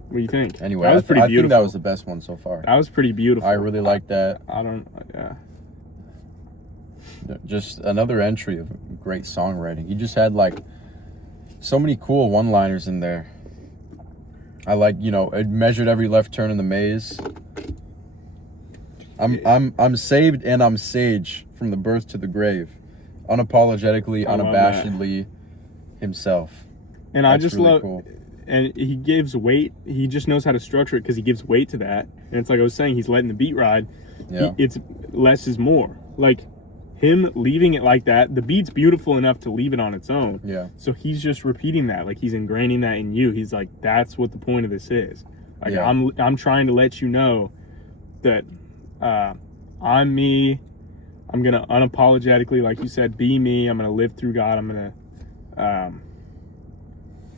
What do you think? Anyway, that was pretty I beautiful. think that was the best one so far. That was pretty beautiful. I really like that. Yeah. Just another entry of great songwriting. He just had like so many cool one-liners in there. I like, it measured every left turn in the maze. I'm saved and I'm sage from the birth to the grave. Unapologetically, I love unabashedly himself. And That's I just really love, cool. and he gives weight. He just knows how to structure it because he gives weight to that. And it's like I was saying, he's letting the beat ride. Yeah. It's less is more. Like him leaving it like that, the beat's beautiful enough to leave it on its own. Yeah. So he's just repeating that, like he's ingraining that in you. He's like, that's what the point of this is. Like Yeah. I'm trying to let you know that I'm me. I'm gonna unapologetically, like you said, be me. I'm gonna live through God. I'm gonna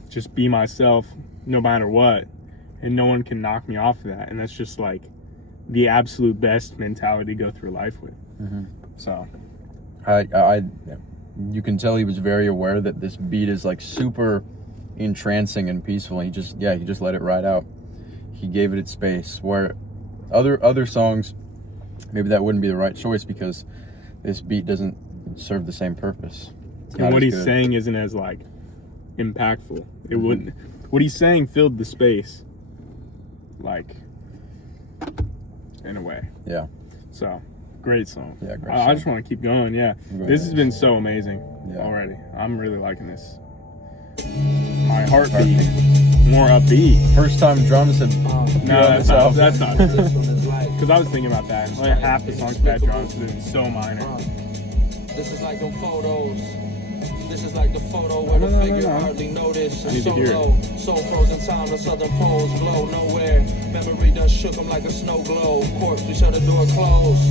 just be myself no matter what, and no one can knock me off of that. And that's just like the absolute best mentality to go through life with. Mm-hmm. So you can tell he was very aware that this beat is like super entrancing and peaceful. And he just let it ride out. He gave it its space. Where other songs, maybe that wouldn't be the right choice because this beat doesn't serve the same purpose. And what he's saying isn't as like impactful. It wouldn't. What he's saying filled the space, like in a way. Yeah. So great song. Yeah, great I song. just want to keep going. Yeah, Great. this has been so amazing already. I'm really liking this. My heartbeat more upbeat. First time drums have. No, that's not. This one is like. Because I was thinking about that. Like half the song's bad drums, but it's so minor. This is like them photos. This is like the photo where the figure hardly noticed. I need to hear it. Solo, so frozen time, the southern poles glow nowhere. Memory done shook them like a snow globe. Corpse, we shut the door closed.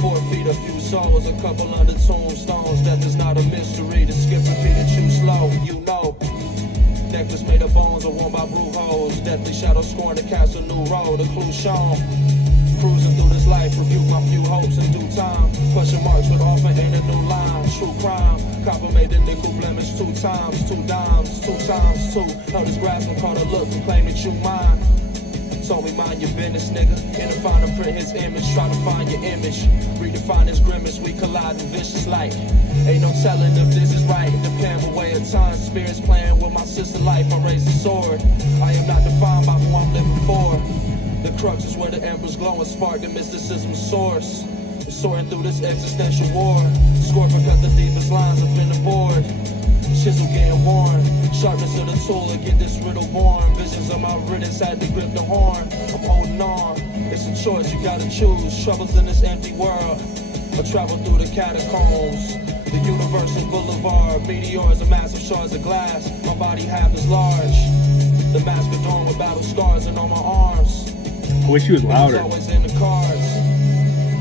4 feet, a few souls, a couple under tombstones. Death is not a mystery. To skip, repeat, and choose slow. You know. Necklace made of bones or worn by brew holes. Deathly shadow scorn to cast a new road. A clue shown. Cruising through this life, rebuke my few hopes in due time. Question marks would often ain't a new line. True crime. Copper made the nickel blemish 2 times. 2 dimes, 2 times 2. Held his grasp and caught a look and claimed that you mine. Told me mind your business, nigga. In the finer print his image. Try to find your image. Redefine his grimace. We collide in vicious light. Ain't no telling if this is right. Depend the way of time. Spirits playing with my sister life. I raise the sword. I am not defined by who I'm living for. The crux is where the embers glow and spark the mysticism's source. I'm soaring through this existential war. Scorpion cut the deepest lines up in the board. Chisel getting worn. Sharpness of the tool to get this riddle born. Visions of my riddance had to grip the horn. I'm holding on. It's a choice you gotta choose. Troubles in this empty world. I travel through the catacombs. The universe is boulevard. Meteors are massive shards of glass. My body half is large. The mask adorned with battle scars and on my arms. I wish he was It's louder. always in the cards.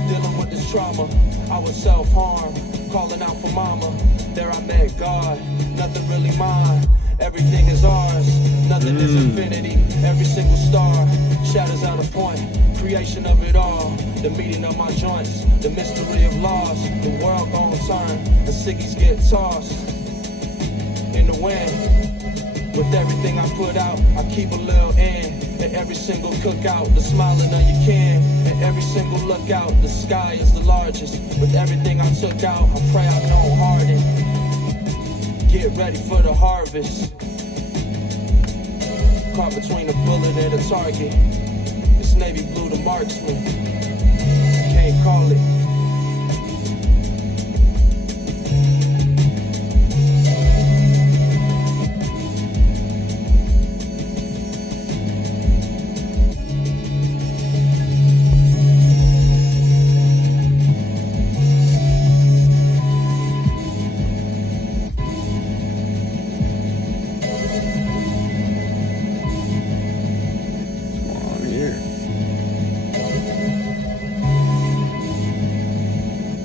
Dealing with this trauma, I was self-harm. Calling out for mama. There I met God, nothing really mine. Everything is ours, nothing is infinity. Every single star shatters out a point. Creation of it all, the meeting of my joints, the mystery of loss. The world gon' turn, the ciggies get tossed in the wind. With everything I put out, I keep a little in. At every single cookout, the smiling of your kin. At every single lookout, the sky is the largest. With everything I took out, I pray I don't harden. Get ready for the harvest. Caught between a bullet and a target. It's navy blue, the marksman. Can't call it.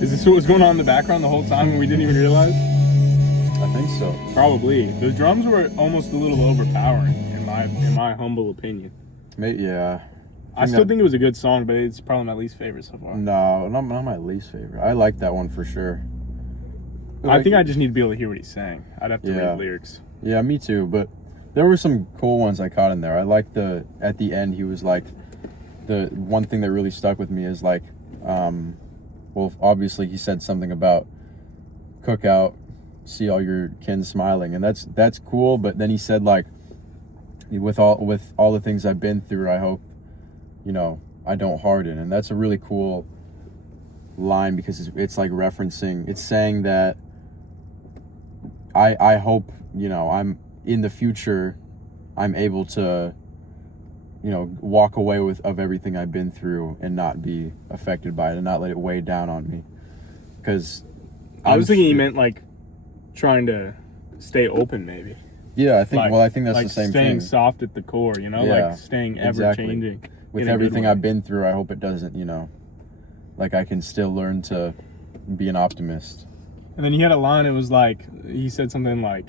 Is this what was going on in the background the whole time and we didn't even realize? I think so. Probably. The drums were almost a little overpowering, in my humble opinion. Yeah. I still think it was a good song, but it's probably my least favorite so far. No, not my least favorite. I like that one for sure. I think I just need to be able to hear what he's saying. I'd have to read the lyrics. Yeah, me too. But there were some cool ones I caught in there. I like at the end he was like, the one thing that really stuck with me is like, well, obviously he said something about cookout, see all your kin smiling, and that's cool. But then he said like, with all the things I've been through, I hope, I don't harden. And that's a really cool line because it's like referencing, it's saying that I hope, I'm in the future, I'm able to, walk away of everything I've been through and not be affected by it and not let it weigh down on me. Because I was thinking he meant like trying to stay open, maybe. Yeah, I think. Like, I think that's like the same staying thing. soft at the core, like staying ever changing. With everything I've been through, I hope it doesn't, like I can still learn to be an optimist. And then he had a line. It was like he said something like,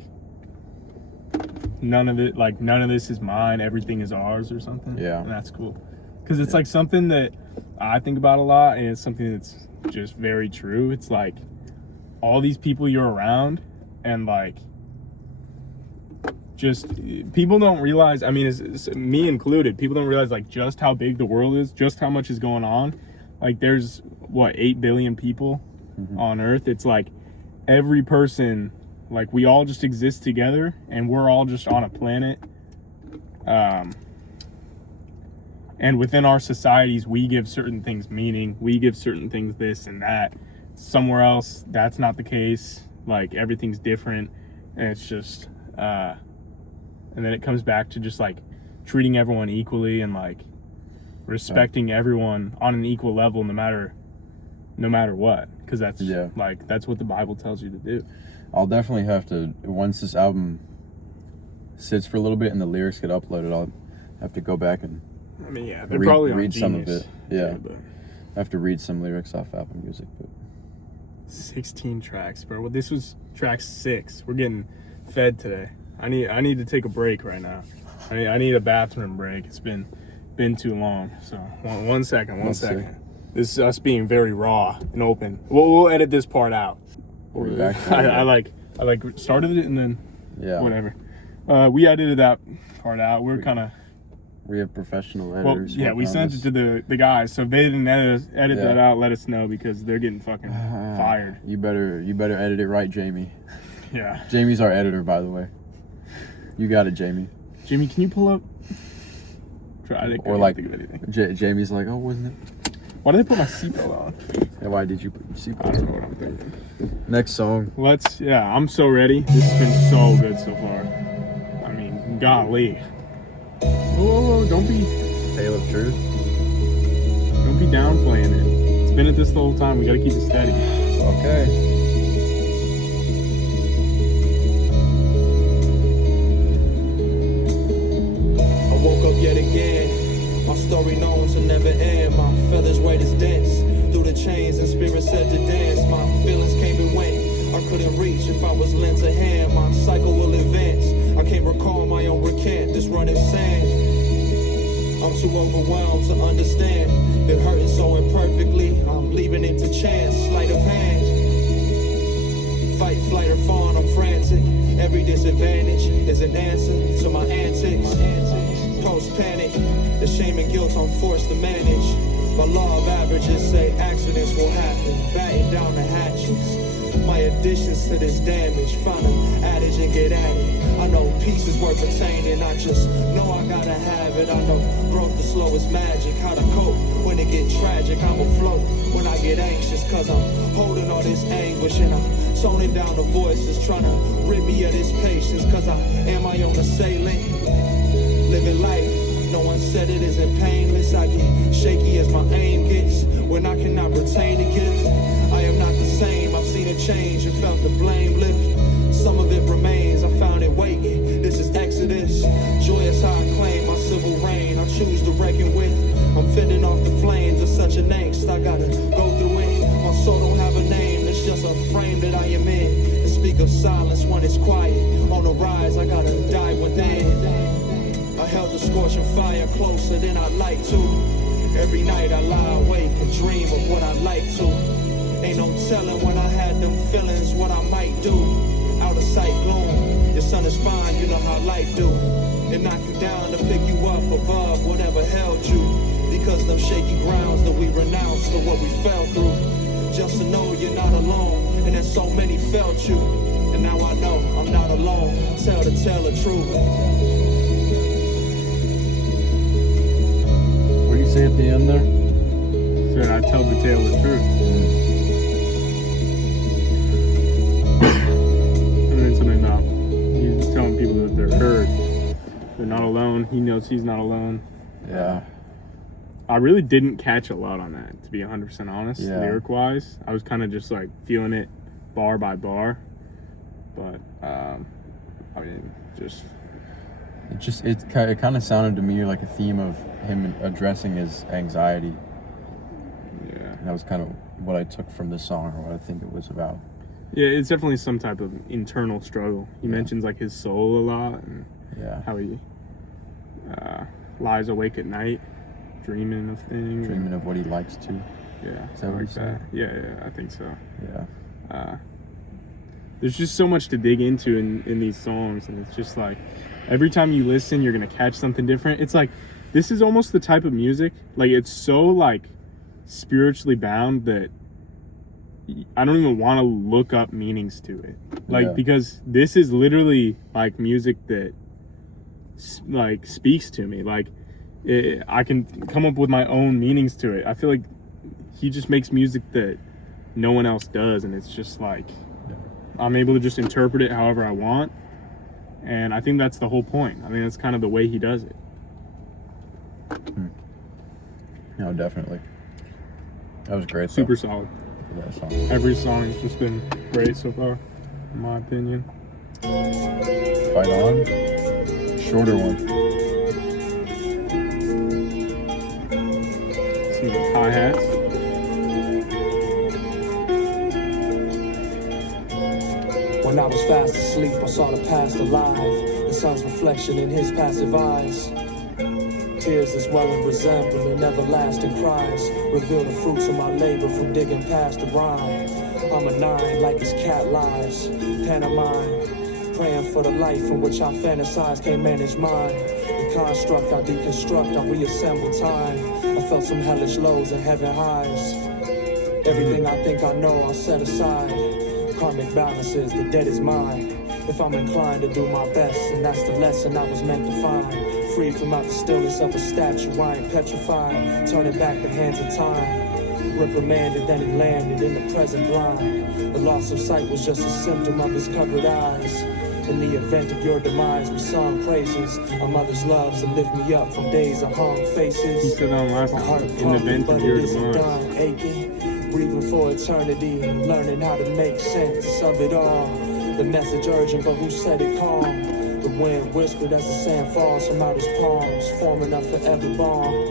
none of this is mine, everything is ours, or something. Yeah. And that's cool because it's like something that I think about a lot, and it's something that's just very true. It's like all these people you're around, and like just people don't realize, I mean, it's me included, people don't realize like just how big the world is, just how much is going on. Like there's 8 billion people on Earth. It's like every person, like we all just exist together, and we're all just on a planet. And within our societies, we give certain things meaning. We give certain things this and that. Somewhere else, that's not the case. Like everything's different, and it's just, and then it comes back to just like treating everyone equally and like respecting everyone on an equal level, no matter what. Because that's like that's what the Bible tells you to do. I'll definitely have to, once this album sits for a little bit and the lyrics get uploaded, I'll have to go back and they're probably on read Genius. some of it. Yeah, but I have to read some lyrics off Apple Music. But 16 tracks, bro. Well, this was track 6. We're getting fed today. I need to take a break right now. I need a bathroom break. It's been too long. So one second. This is us being very raw and open. We'll edit this part out. I like started it and then whatever. We edited that part out. We have professional editors. Well, yeah, we sent it to the guys, so if they didn't edit that out, let us know, because they're getting fucking fired. You better edit it right, Jamie. Yeah. Jamie's our editor, by the way. You got it, Jamie. Jamie, can you pull up? Or like, Jamie's like, oh, wasn't it? Why did they put my seatbelt on? Yeah, why did you put your seatbelt on? I don't know what I'm thinking. Next song. I'm so ready. This has been so good so far. I mean, golly. Whoa, don't be... Tale of Truth. Don't be downplaying it. It's been at this the whole time. We gotta keep it steady. Okay. I woke up yet again. My story known to never end. My feathers weight is dense. Through the chains and spirit said to dance. My feelings came and went. I couldn't reach if I was lent a hand. My cycle will advance. I can't recall my own recant, this running sand. I'm too overwhelmed to understand. Been hurting so imperfectly, I'm leaving it to chance, sleight of hand. Fight, flight, or fawn, I'm frantic. Every disadvantage is an answer to my antics. Post-panic, the shame and guilt I'm forced to manage. My law of averages say accidents will happen. Batten down the hatches. My additions to this damage. Find an adage and get at it. I know peace is worth attaining. I just know I gotta have it. I know growth the slowest magic. How to cope when it get tragic. I'm afloat when I get anxious. Cause I'm holding all this anguish. And I'm toning down the voices. Trying to rid me of this patience. Cause I am my own assailant. Living life. No one said it isn't painless. I get shaky as my aim gets when I cannot retain a gift. I am not the same. I've seen a change and felt the blame lift. Some of it remains. I found it waiting. This is Exodus. Joyous how I claim my civil reign. I choose to reckon with. I'm fending off the flames of such an angst. I gotta go through it. My soul don't have a name. It's just a frame that I am in. And speak of silence when it's quiet. On the rise, I gotta dive within. I held the scorching fire closer than I'd like to. Every night I lie awake and dream of what I'd like to. Ain't no telling when I had them feelings what I might do. Out of sight gloom, your sun is fine, you know how life do. It knock you down to pick you up above whatever held you. Because them shaky grounds that we renounced or what we fell through. Just to know you're not alone, and that so many felt you. And now I know I'm not alone, tell the truth. What do you say at the end there? Said I tell the tale of truth. And then something about he's telling people that they're heard. They're not alone. He knows he's not alone. Yeah. I really didn't catch a lot on that, to be 100% honest, Yeah. lyric-wise. I was kind of just like feeling it bar by bar. But, I mean, It kind of sounded to me like a theme of him addressing his anxiety. yeah. That was kind of what I took from this song, or what I think it was about. Yeah, it's definitely some type of internal struggle. He mentions like his soul a lot and Yeah. how he lies awake at night, dreaming of things. Dreaming of what he likes to. Yeah, Is that what he said? Yeah, I think so. Yeah. There's just so much to dig into in these songs, and it's just like every time you listen, you're gonna catch something different. It's like this is almost the type of music, like it's so like spiritually bound that I don't even want to look up meanings to it, like Yeah. because this is literally like music that like speaks to me. Like I can come up with my own meanings to it. I feel like he just makes music that no one else does, and it's just like I'm able to just interpret it however I want, and I think that's the whole point. I mean, that's kind of the way he does it. No, definitely. That was great. Super solid. That song. Every song has just been great so far, in my opinion. Fight On. Shorter one. Some hi-hats. When I was fast asleep, I saw the past alive. The sun's reflection in his passive eyes. Tears as well and resembling everlasting cries. Reveal the fruits of my labor from digging past the rhyme. I'm a 9 like his cat lives. Pantomime. Praying for the life in which I fantasize. Can't manage mine. The construct I deconstruct, I reassemble time. I felt some hellish lows and heaven highs. Everything I think I know, I set aside. Karmic balances, the debt is mine. If I'm inclined to do my best, and that's the lesson I was meant to find. Free from out the stillness of a statue, I ain't petrified. Turning back the hands of time. Reprimanded, then he landed in the present blind. The loss of sight was just a symptom of his covered eyes. In the event of your demise, we sung praises. My mother's loves to lift me up from days of hung faces. He said on last My time, heart in the pumping, event but of it your isn't demise. done aching. Breathing for eternity and learning how to make sense of it all. The message urgent, but who said it calm? The wind whispered as the sand falls from out his palms, forming a forever bond.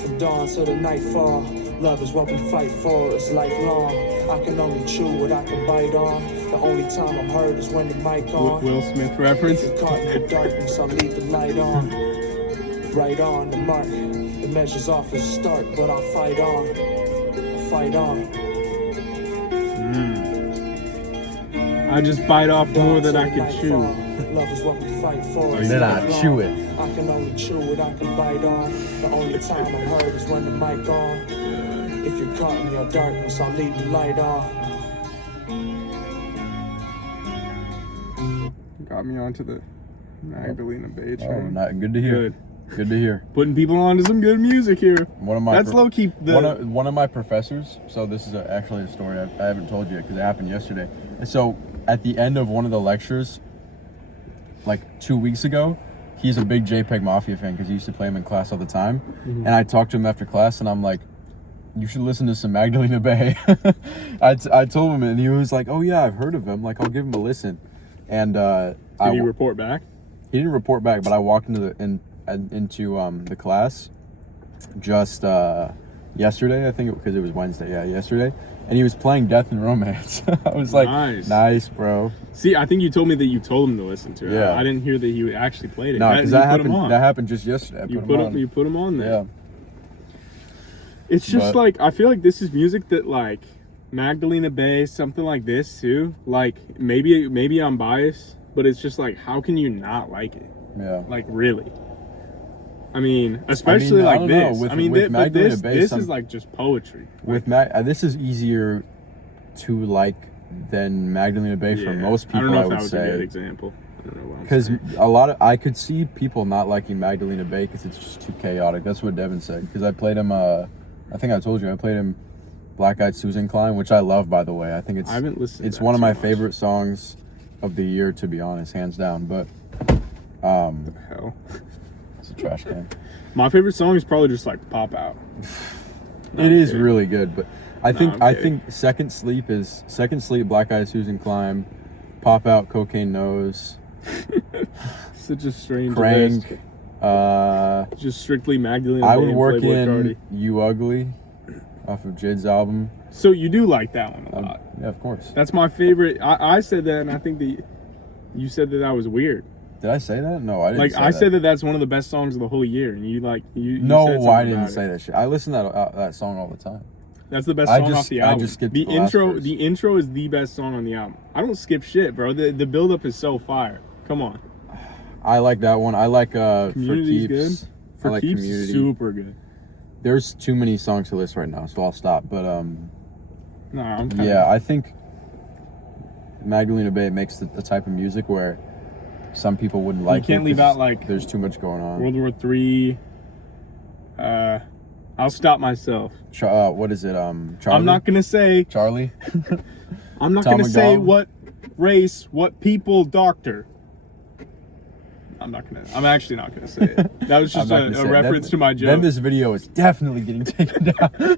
From the dawn to the nightfall. Love is what we fight for, it's lifelong. I can only chew what I can bite on. The only time I'm heard is when the mic on. Will Smith reference. If you're caught in the darkness, I'll leave the light on. Right on the mark. The measure's off at start, but I'll fight on. I'll fight on. I just bite off more than I can chew. Love is what we fight for. And then I chew it. I can only chew what I can bite on. The only time I'm heard is when the mic on. If you're caught in your darkness, I'll leave the light on. Got me onto the Magdalena Bay Oh, train. not good to hear. Good to hear. Putting people on to some good music here. One of my That's low key. one of my professors. So this is actually a story I haven't told you because it happened yesterday. And so at the end of one of the lectures, like 2 weeks ago, he's a big JPEG Mafia fan because he used to play him in class all the time. And I talked to him after class, and I'm like, "You should listen to some Magdalena Bay." I told him, and he was like, "Oh yeah, I've heard of him. Like, I'll give him a listen." And Did he report back? He didn't report back, but I walked into the class just yesterday, I think, because it was Wednesday. Yeah, yesterday, and he was playing Death and Romance. I was like, nice, bro. See, I think you told me that you told him to listen to it. Yeah. I didn't hear that he actually played it. No, because that happened just yesterday. You put him on there. Yeah. It's just like, I feel like this is music that, like, Magdalena Bay, something like this too. Like, maybe I'm biased, but it's just like, how can you not like it? Yeah. Like, really? I mean, especially I like don't this. know. I mean, with Magdalena Bay, this is like just poetry. This is easier to like than Magdalena Bay for most people. I don't know if would that was say. a good example. I don't know what I'm Because saying. I could see people not liking Magdalena Bay because it's just too chaotic. That's what Devin said. Because I played him. I think I told you I played him. Black Eyed Susan Climb, which I love, by the way. I think it's. I haven't listened. It's one of my favorite songs of the year, to be honest, hands down. But, the hell, it's a trash can. My favorite song is probably just like Pop Out. It is really good, but I think I'm kidding. Second Sleep, Black Eyed Susan Climb, Pop Out, Cocaine Nose, Such a strange Crank. list. Just strictly Magdalena Bay. I would and work Playboy in Cardi. You Ugly, off of Jid's album. So you do like that one a lot. Yeah, of course. That's my favorite. I said that, and I think you said that was weird. Did I say that? No, I didn't. Like, say I that. said that's one of the best songs of the whole year, and you said No, something I didn't about say it. that shit. I listen to that song all the time. That's the best song off the album. I just skipped the the last intro. verse. The intro is the best song on the album. I don't skip shit, bro. The build up is so fire. Come on. I like that one. I like Community's For Keeps. good. I For like Keeps, Community. super good. There's too many songs to list right now, so I'll stop. But No, I'm kinda, yeah, I think Magdalena Bay makes the type of music where some people wouldn't like. can't leave 'cause out, like, there's too much going on. World War III. I'll stop myself. What is it? Charlie. I'm not gonna say. Charlie. I'm not Tom gonna say McDonald? what race, what people, doctor. I'm actually not gonna say it. That was I'm just not gonna a say it. reference to my joke. Then this video is definitely getting taken down.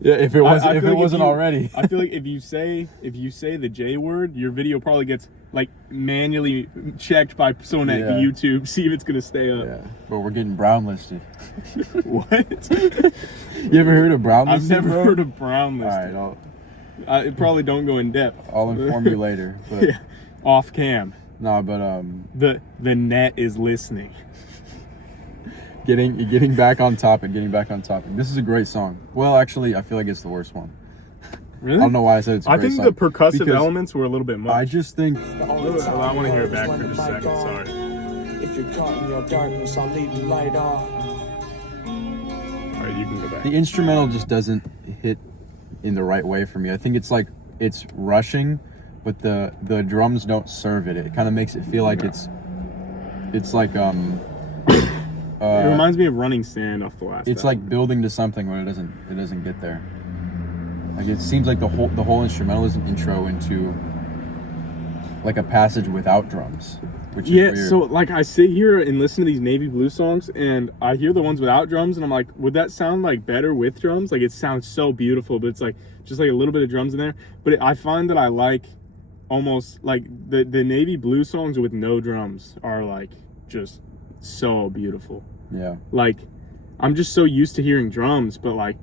Yeah, if it was, I if feel it like wasn't you- already. I feel like if you say the J word, your video probably gets like manually checked by someone at Yeah. YouTube, see if it's gonna stay up. Yeah, but we're getting brown listed. What? You ever heard of brown I've listed? never bro? heard of brown All listed. right, I probably don't go in depth. I'll inform you later. But Yeah. Off cam. no, but The net is listening. getting back on topic. This is a great song. Well, actually, I feel like it's the worst one. Really? I don't know why I said it's a I great think song. the percussive Because elements were a little bit much. I just think The only time I want to hear it I'm back heard for is just a when the second. mic Sorry. on. If you're caught in your darkness, I'll leave the light on. All right, you can go back. the instrumental just doesn't hit in the right way for me. I think it's like it's rushing, but the drums don't serve it. It kind of makes it feel like it's like It reminds me of Running Sand off the last. it's album. like building to something when it doesn't get there. Like it seems like the whole instrumental is an intro into like a passage without drums, which is weird. So like I sit here and listen to these Navy Blue songs, and I hear the ones without drums, and I'm like, would that sound like better with drums? Like it sounds so beautiful, but it's like just like a little bit of drums in there. But I find that I like almost like the Navy Blue songs with no drums are like just so beautiful. Yeah. Like I'm just so used to hearing drums, but like,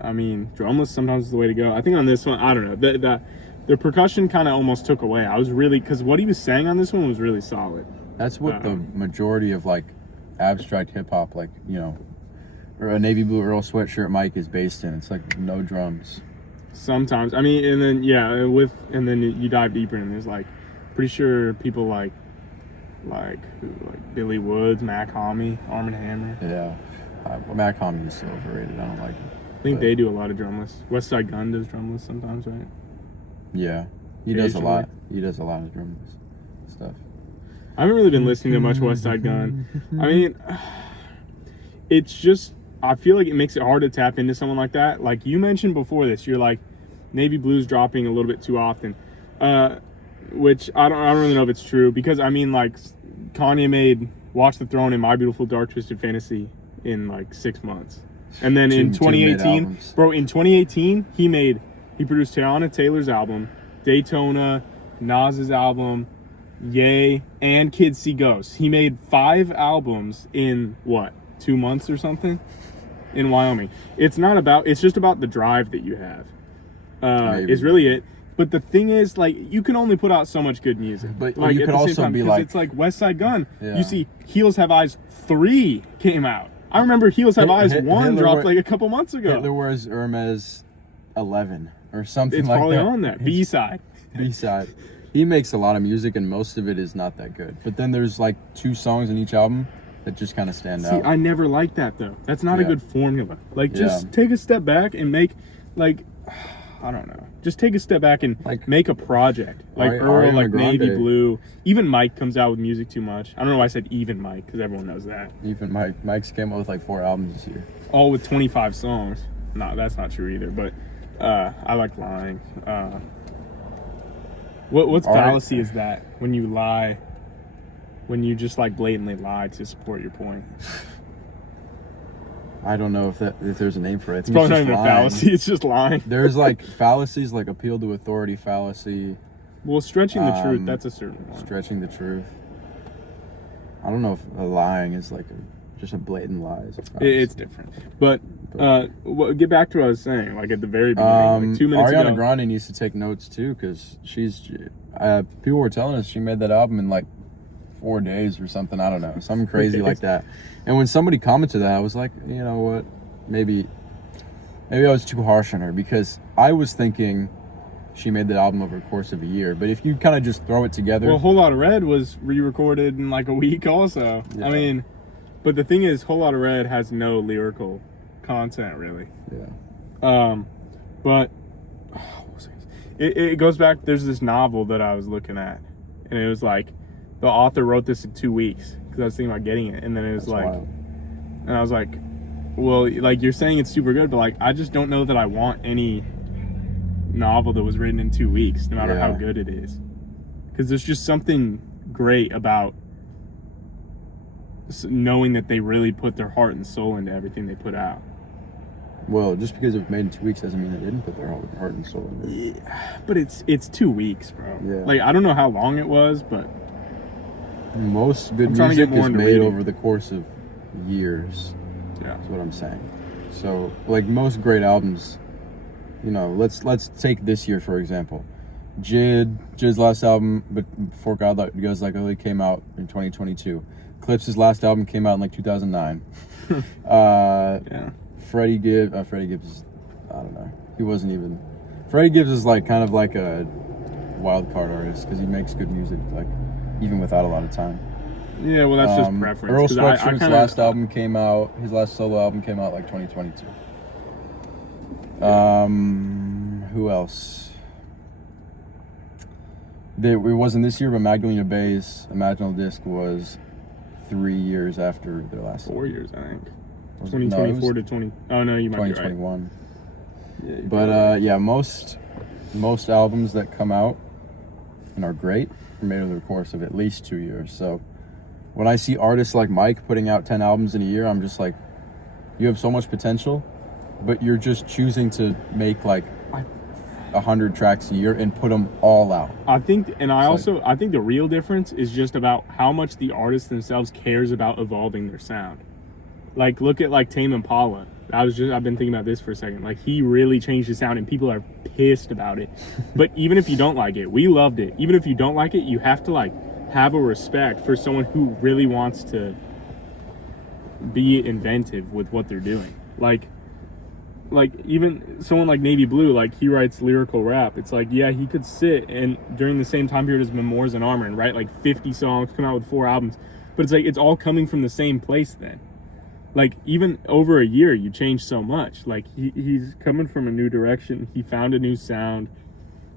I mean, drumless sometimes is the way to go. I think on this one, I don't know, the percussion kind of almost took away. I was really, because what he was saying on this one was really solid. That's what the majority of like abstract hip hop, like, you know, or a navy blue Earl sweatshirt mic is based in. It's like no drums. Sometimes, I mean, and then and then you dive deeper, and there's like, pretty sure people like Billy Woods, Mac Homie, Arm and Hammer. Yeah, Mac Homie is so overrated. I don't like it. I think they do a lot of drumless. West Side Gun does drumless sometimes, right? Yeah, he does a lot. He does a lot of drumless stuff. I haven't really been listening to much West Side Gun. I mean, it's just, I feel like it makes it hard to tap into someone like that. Like you mentioned before this, you're like, Navy Blues dropping a little bit too often, which I don't really know if it's true, because I mean, like, Kanye made Watch the Throne and My Beautiful Dark Twisted Fantasy in like 6 months, and then in 2018, bro, in 2018 he produced Tiana Taylor's album, Daytona, Nas's album, Ye, and Kids See Ghosts. He made 5 albums in what, 2 months or something in Wyoming. It's just about the drive that you have. Is really it. But the thing is, like, you can only put out so much good music. But like, you could also be like, it's like West Side Gun. Yeah. You see, Heels Have Eyes 3 came out. I remember Heels Have Eyes 1 dropped like a couple months ago. Hitler Wears Hermes 11 or something it's like that. It's probably on that. B-side. B-side. He makes a lot of music, and most of it is not that good. But then there's like 2 songs in each album that just kind of stand out. I never liked that, though. That's not a good formula. Like, just take a step back and make, like, I don't know. Just take a step back and like make a project. Like Earl, like Navy Blue. Even Mike comes out with music too much. I don't know why I said even Mike, because everyone knows that. Even Mike. Mike's came out with like 4 albums this year. All with 25 songs. No, that's not true either. But I like lying. What's fallacy is that when you lie, when you just like blatantly lie to support your point? I don't know if there's a name for it. It's probably not even a fallacy. It's just lying. There's like fallacies, like appeal to authority fallacy. Well, stretching the truth, that's a certain one. Stretching the truth. I don't know if lying is like just a blatant lie. It's different. But get back to what I was saying. Like at the very beginning, like 2 minutes ago. Ariana Grande needs to take notes too, because people were telling us she made that album in like 4 days or something. I don't know, something crazy like that. And when somebody commented that, I was like, you know what, maybe I was too harsh on her, because I was thinking she made the album over the course of a year. But if you kind of just throw it together, well, Whole Lotta Red was re-recorded in like a week also. Yeah. I mean, but the thing is, Whole Lotta Red has no lyrical content really. Yeah. But it goes back. There's this novel that I was looking at, and it was like the author wrote this in 2 weeks, because I was thinking about getting it, and then it was wild. And I was like, well, like you're saying it's super good, but like I just don't know that I want any novel that was written in 2 weeks, no matter how good it is, because there's just something great about knowing that they really put their heart and soul into everything they put out. Well, just because it was made in 2 weeks doesn't mean they didn't put their heart and soul in it. Yeah, but it's 2 weeks, bro. Yeah. Like I don't know how long it was, but most good music is made over the course of years. Yeah, that's what I'm saying. So, like most great albums, you know, let's take this year for example. Jid's last album, but Before God Goes Like Lily, came out in 2022. Clips' last album came out in like 2009. Yeah. Freddie Gibbs, I don't know. He wasn't even. Freddie Gibbs is like kind of like a wild card artist, because he makes good music, like even without a lot of time. Yeah, well, that's just preference. Earl Sweatshirt's last album came out. His last solo album came out like 2022. Who else? It wasn't this year, but Magdalena Bay's Imaginal Disc was 3 years after their last. 4 years, I think. 2024 to 20. Oh no, you might be right. 2021. Yeah, but yeah, most albums that come out and are great are made over the course of at least 2 years. So when I see artists like Mike putting out 10 albums in a year, I'm just like, you have so much potential, but you're just choosing to make like 100 tracks a year and put them all out. I think, and I think the real difference is just about how much the artist themselves cares about evolving their sound. Like, look at like Tame Impala. I've been thinking about this for a second. Like, he really changed his sound, and people are pissed about it. But even if you don't like it, we loved it. Even if you don't like it, you have to like have a respect for someone who really wants to be inventive with what they're doing. Like even someone like Navy Blue, like he writes lyrical rap. It's like, yeah, he could sit and during the same time period as Memoirs and Armor and write like 50 songs, come out with 4 albums. But it's like, it's all coming from the same place then. Like, even over a year, you change so much. Like, he's coming from a new direction. He found a new sound.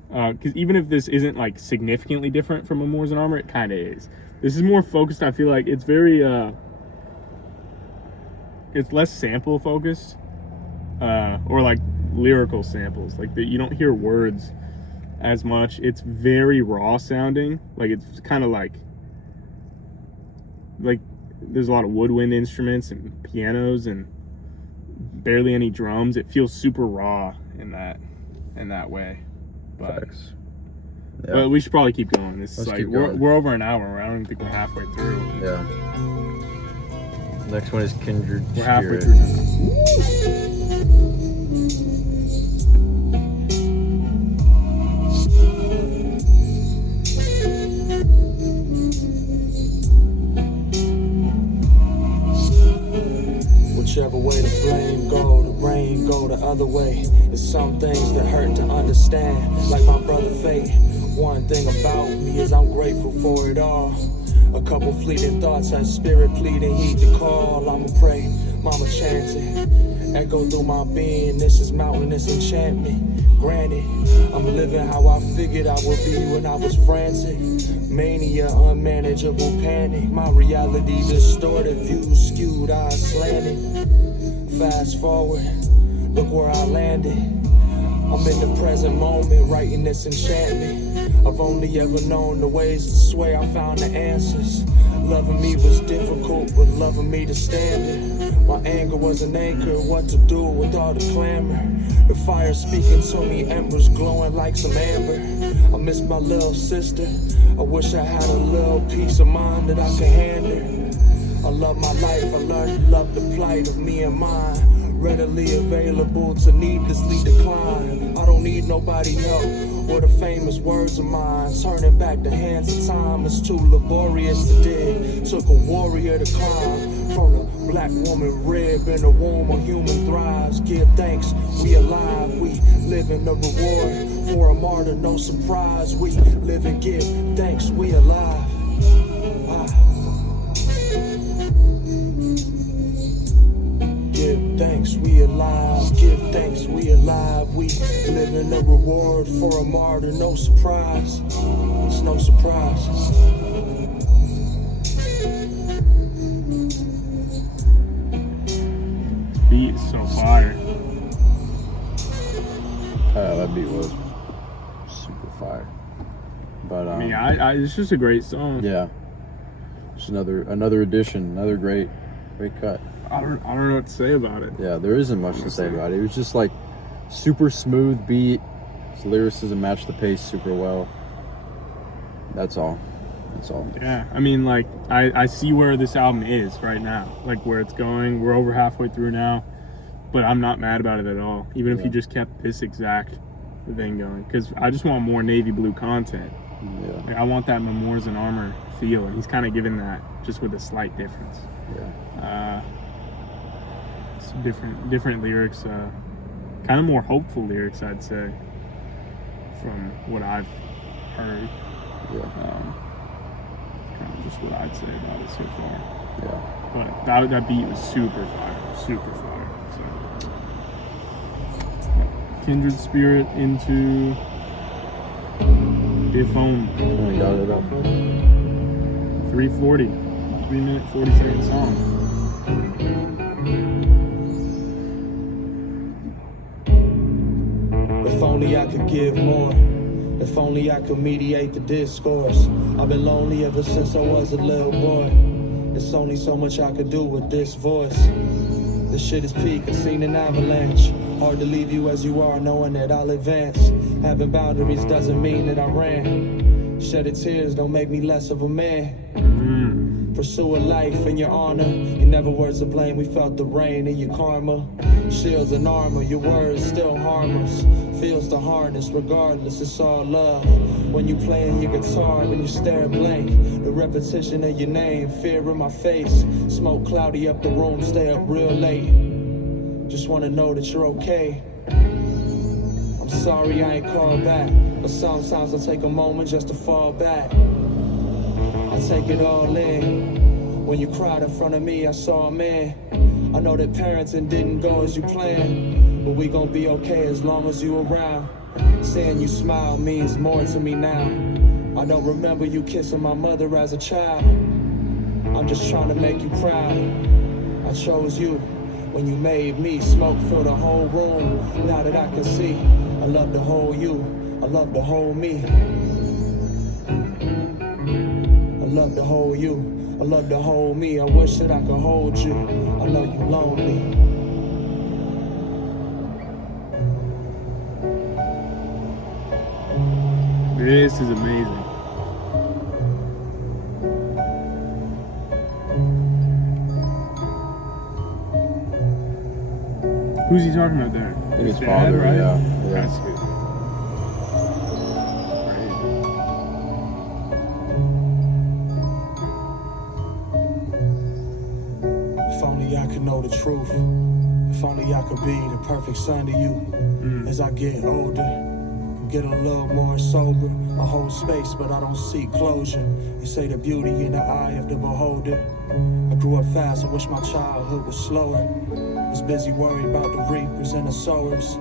Because even if this isn't, like, significantly different from Memoirs and Armor, it kind of is. This is more focused, I feel like. It's very, it's less sample-focused. Or, like, lyrical samples. Like, you don't hear words as much. It's very raw-sounding. Like, it's kind of like there's a lot of woodwind instruments and pianos and barely any drums. It feels super raw in that way. But, Facts. Yeah. But we should probably keep going. This Let's is like keep going. we're over an hour. I don't even think we're halfway through. Yeah. Next one is Kindred We're halfway Spirit. through now. Whichever way the flame go, the rain go the other way. There's some things that hurt to understand, like my brother Fate. One thing about me is I'm grateful for it all. A couple fleeting thoughts had spirit pleading, heed the call. I'ma pray, mama chanting, echo through my being. This is mountainous enchantment. Granted, I'm living how I figured I would be when I was frantic. Mania, unmanageable panic. My reality distorted, views skewed, eyes slanted. Fast forward, look where I landed. I'm in the present moment, writing this enchantment. I've only ever known the ways to sway, I found the answers. Loving me was difficult, but loving me the standard. My anger was an anchor, what to do with all the clamor. The fire speaking to me, embers glowing like some amber. I miss my little sister, I wish I had a little peace of mind that I could hand her. I love my life, I learned to love the plight of me and mine. Readily available to needlessly decline. I don't need nobody help or the famous words of mine. Turning back the hands of time is too laborious to dig. Took a warrior to climb from the black woman rib in the womb a human thrives. Give thanks, we alive. We live in the reward for a martyr, no surprise. We live and give thanks, we alive. Give thanks, we alive. Give thanks, we alive. We live in the reward for a martyr, no surprise. It's no surprise. Beat is so fire. That beat was super fire. But I mean, it's just a great song. yeah, just another addition, another great cut. I don't know what to say about it. Yeah, there isn't much to say about it. It was just like super smooth beat. His lyricism matched the pace super well. That's all. Yeah, I mean, like, I see where this album is right now, like where it's going. We're over halfway through now, but I'm not mad about it at all, even if you just kept this exact thing going, because I just want more Navy Blue content. Yeah. Like, I want that Memoirs and Armor feel, and he's kind of given that, just with a slight difference. Yeah. Some different lyrics, kind of more hopeful lyrics, I'd say, from what I've heard. Yeah. Kind of just what I'd say about it so far. Yeah. But that beat was super fire. So, Kindred Spirit into If Only. Only got it up. 3:40, 3 minute 40-second song. If only I could give more. If only I could mediate the discourse. I've been lonely ever since I was a little boy. There's only so much I could do with this voice. This shit is peak, I've seen an avalanche. Hard to leave you as you are, knowing that I'll advance. Having boundaries doesn't mean that I ran. Shedding tears don't make me less of a man. Pursue a life in your honor. You never words of blame, we felt the rain in your karma. Shields and armor, your words still harm us. Feels to harness, regardless, it's all love. When you playing your guitar and you stare blank, the repetition of your name, fear in my face. Smoke cloudy up the room, stay up real late. Just wanna know that you're okay. I'm sorry I ain't called back, but sometimes I take a moment just to fall back. I take it all in. When you cried in front of me, I saw a man. I know that parenting didn't go as you planned, but we gon' be okay as long as you around. Seeing you smile means more to me now. I don't remember you kissing my mother as a child. I'm just trying to make you proud. I chose you when you made me. Smoke fill the whole room. Now that I can see, I love to hold you, I love to hold me. I love to hold you, I love to hold me. I wish that I could hold you, I know you lonely. This is amazing. Who's he talking about there? I think his dad, father, right? yeah. That's good. If only I could know the truth. If only I could be the perfect son to you. As I get older and get a little more sober, I hold space but I don't seek closure. You say the beauty in the eye of the beholder. I grew up fast, I wish my childhood was slower. Was busy worried about the reapers and the sowers.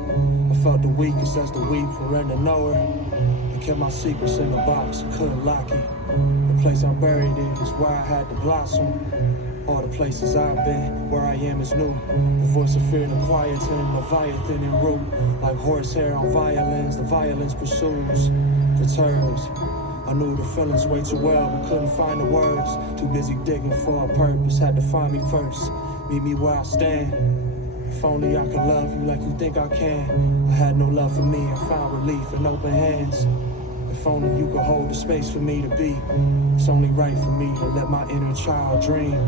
I felt the weakest as the weeper and the knower. I kept my secrets in the box, I couldn't lock it. The place I buried it is where I had to blossom. All the places I've been, where I am is new. The voice of fear, the quieting, Leviathan and root. Like horsehair on violins, the violence pursues, perturbs. I knew the feelings way too well, but couldn't find the words. Too busy digging for a purpose, had to find me first. Meet me where I stand. If only I could love you like you think I can. I had no love for me, I found relief in open hands. If only you could hold the space for me to be. It's only right for me to let my inner child dream.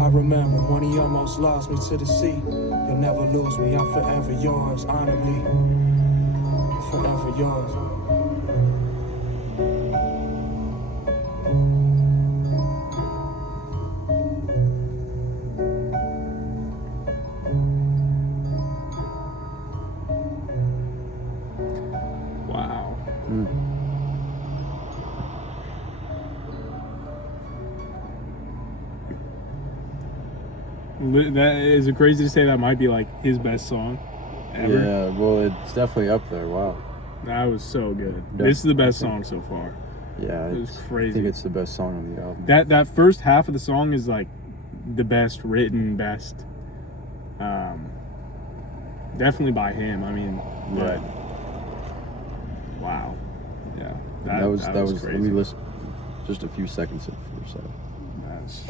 I remember when he almost lost me to the sea. You'll never lose me, I'm forever yours, honorably. Forever yours. Wow. That is it crazy to say that might be like his best song ever. Yeah, well, it's definitely up there. Wow. That was so good. This is the best song so far. Yeah, It was I crazy. think it's the best song on the album. That first half of the song is like the best written, best. Definitely by him. I mean, but wow, yeah, that was crazy. Let me listen just a few seconds of the first side. That's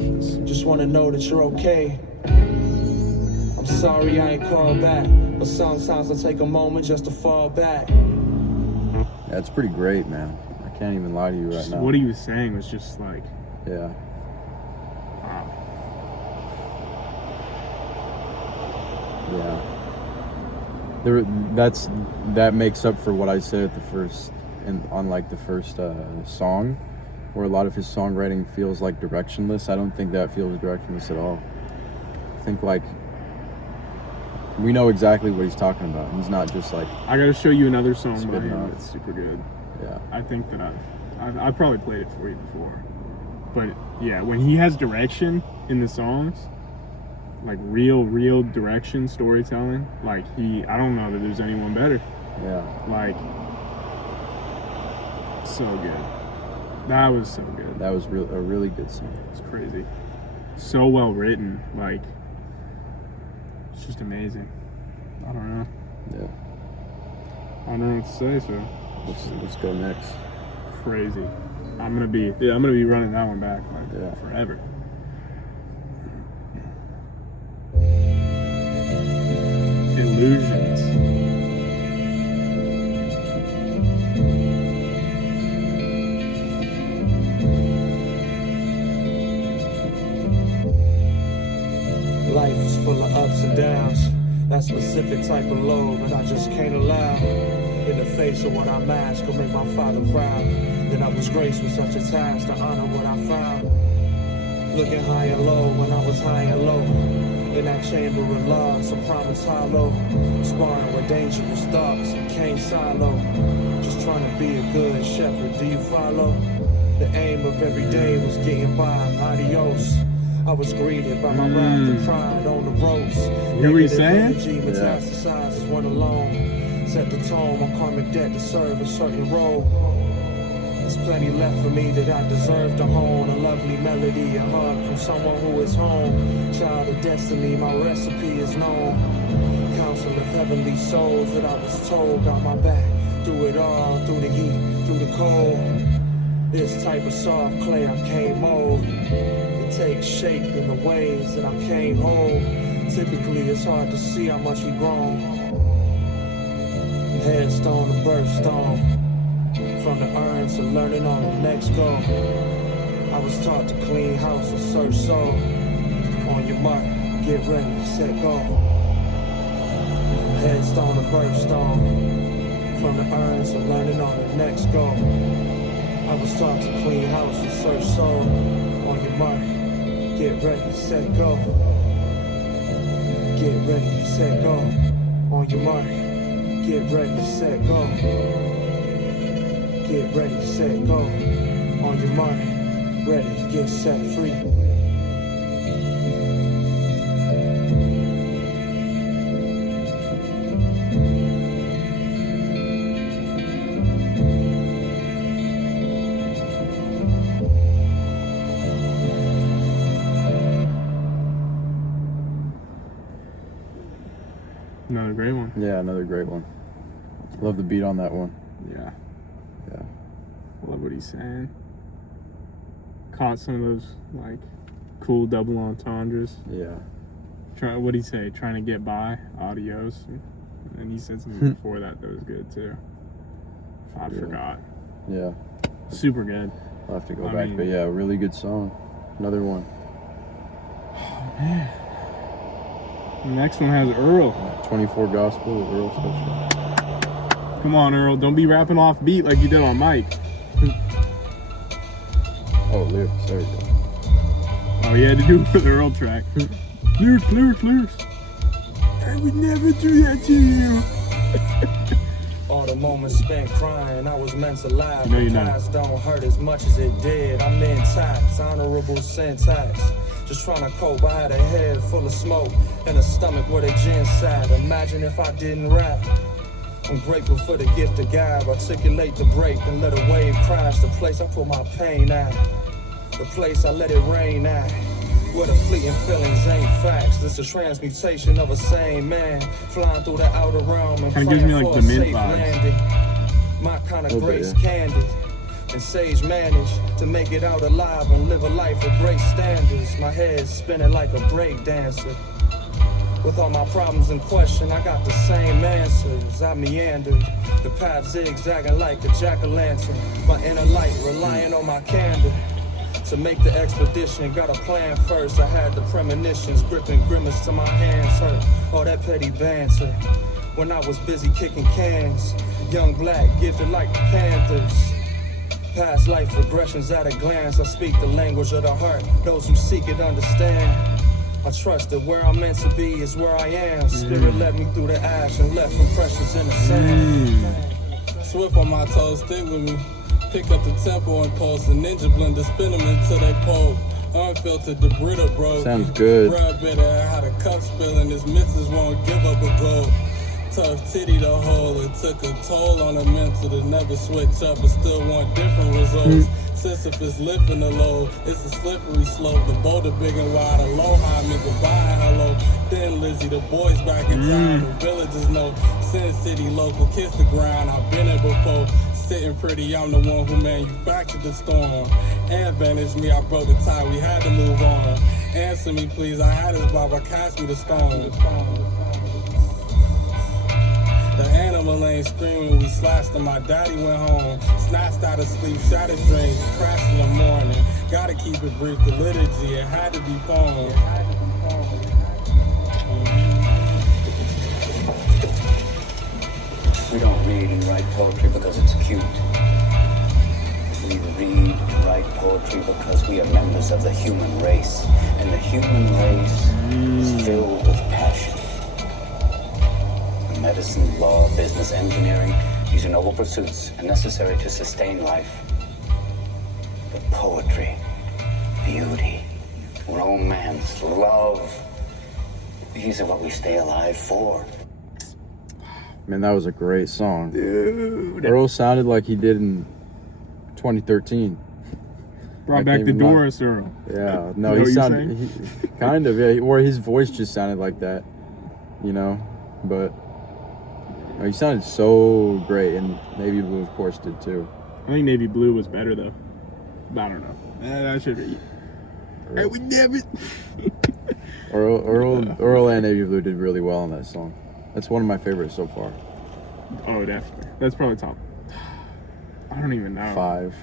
Just wanna know that you're okay. I'm sorry I ain't called back, but sometimes I take a moment just to fall back. Yeah, it's pretty great, man. I can't even lie to you right just now. what he was saying was just like, Yeah. wow. Yeah. That makes up for what I said at the first, on like the first song, where a lot of his songwriting feels like directionless. I don't think that feels directionless at all. I think like we know exactly what he's talking about. He's not just like, I gotta show you another song by Spitting him out. that's super good. yeah. I think that I've probably played it for you before, but yeah, when he has direction in the songs, like real direction, storytelling, like I don't know that there's anyone better. Yeah. Like, so good. That was so good. That was a really good song. It's crazy. So well written. Like, it's just amazing. I don't know. Yeah. I don't know what to say. So Let's go next. crazy. I'm gonna be running that one back like Yeah. forever. Illusions. and downs. That specific type of love that I just can't allow. In the face of what I'm asked could make my father proud. Then I was graced with such a task to honor what I found. Looking high and low when I was high and low. In that chamber of loss, a promise hollow. Sparring with dangerous thoughts, became silo. Just trying to be a good shepherd, do you follow? The aim of every day was getting by, adios. I was greeted by my wrath and pride on the ropes. Hear what he's saying? Energy metastasizes one alone. Set the tone, my karmic debt to serve a certain role. There's plenty left for me that I deserve to hone. A lovely melody, a hug from someone who is home. Child of destiny, my recipe is known. Counsel of heavenly souls that I was told got my back. Through it all, through the heat, through the cold. This type of soft clay I can't mold. It takes shape in the ways that I can't hold. Typically it's hard to see how much you grown. Headstone to birthstone. From the urn to learning on the next go. I was taught to clean house and search soul. On your mark, get ready, set, go. From headstone to birthstone. From the urn to learning on the next go. I was taught to clean house and search soul. On your mark, get ready, set, go. Get ready, set, go. On your mark, get ready, set, go. Get ready, set, go. On your mark, ready, get set, free. Another great one. Yeah, another great one. Love the beat on that one. Yeah. Yeah. Love what he's saying. Caught some of those like cool double entendres. Yeah. What'd he say? Trying to get by, adios. And he said something before that was good too. I forgot. Yeah. Super good. I'll have to go back. But yeah, really good song. Another one. Oh man. The next one has Earl. 24 Gospel with Earl Special. Come on, Earl. Don't be rapping off beat like you did on Mike. Oh, lyrics. There we go. Oh, you had to do it for the Earl track. lyrics. I would never do that to you. All the moments spent crying, I was meant to lie. No, you're The not. past don't hurt as much as it did. I'm in tax, honorable syntax. Just trying to cope, I had a head full of smoke and a stomach where the gin sat. Imagine if I didn't rap. I'm grateful for the gift of gab. Articulate the break, then let a wave crash. The place I put my pain at, the place I let it rain at. Where the fleeting feelings ain't facts. This a transmutation of a sane man flying through the outer realm and Kinda praying gives me like for the a mint safe vibes. landing. My kind of grace candid and sage managed to make it out alive and live a life of great standards. My head's spinning like a break dancer. With all my problems in question, I got the same answers. I meandered, the path zigzagging like a jack-o'-lantern. My inner light relying on my candor. To make the expedition, got a plan first. I had the premonitions, gripping grimace to my hands hurt. All that petty banter. When I was busy kicking cans, young black, gifted like the Panthers. Past life regressions at a glance. I speak the language of the heart. Those who seek it understand. I trust that where I'm meant to be is where I am. Spirit led me through the ash and left impressions in the sand. Swift on my toes, stick with me. Pick up the tempo and pulse. The ninja blender, spin them until they pole. Unfiltered, the Brita bro. Sounds good. Rub bitter, how the cup spilling. This missus won't give up a goal. Tough titty to hold. It took a toll on the mental to never switch up, but still want different results. Sisyphus lifting the load. It's a slippery slope. The boulder big and wide. Aloha, me goodbye, hello. Then Lizzie, the boys back in town. The villages know. Sin City local, kiss the ground. I've been it before. Sitting pretty, I'm the one who manufactured the storm. Advantage me, I broke the tie. We had to move on. Answer me, please. I had his Baba cast me the stone. The animal ain't screaming, we slashed him, my daddy went home. Snatched out of sleep, shattered dreams, crashed in the morning. Gotta keep it brief, the liturgy, it had to be poem. poetry because it's cute. We read and write poetry because we are members of the human race. And the human race is filled with passion. Medicine, law, business, engineering, these are noble pursuits and necessary to sustain life. But poetry, beauty, romance, love, these are what we stay alive for. Man, that was a great song. Dude. Earl sounded like he did in 2013. Brought back the Doris Earl. Yeah, no, Is he that what sounded kind of, yeah, or his voice just sounded like that, you know. But he sounded so great, and Navy Blue, of course, did too. I think Navy Blue was better though. I don't know. That should be. I would never. Earl and Navy Blue did really well on that song. That's one of my favorites so far. Oh, definitely. That's probably top. I don't even know. 5.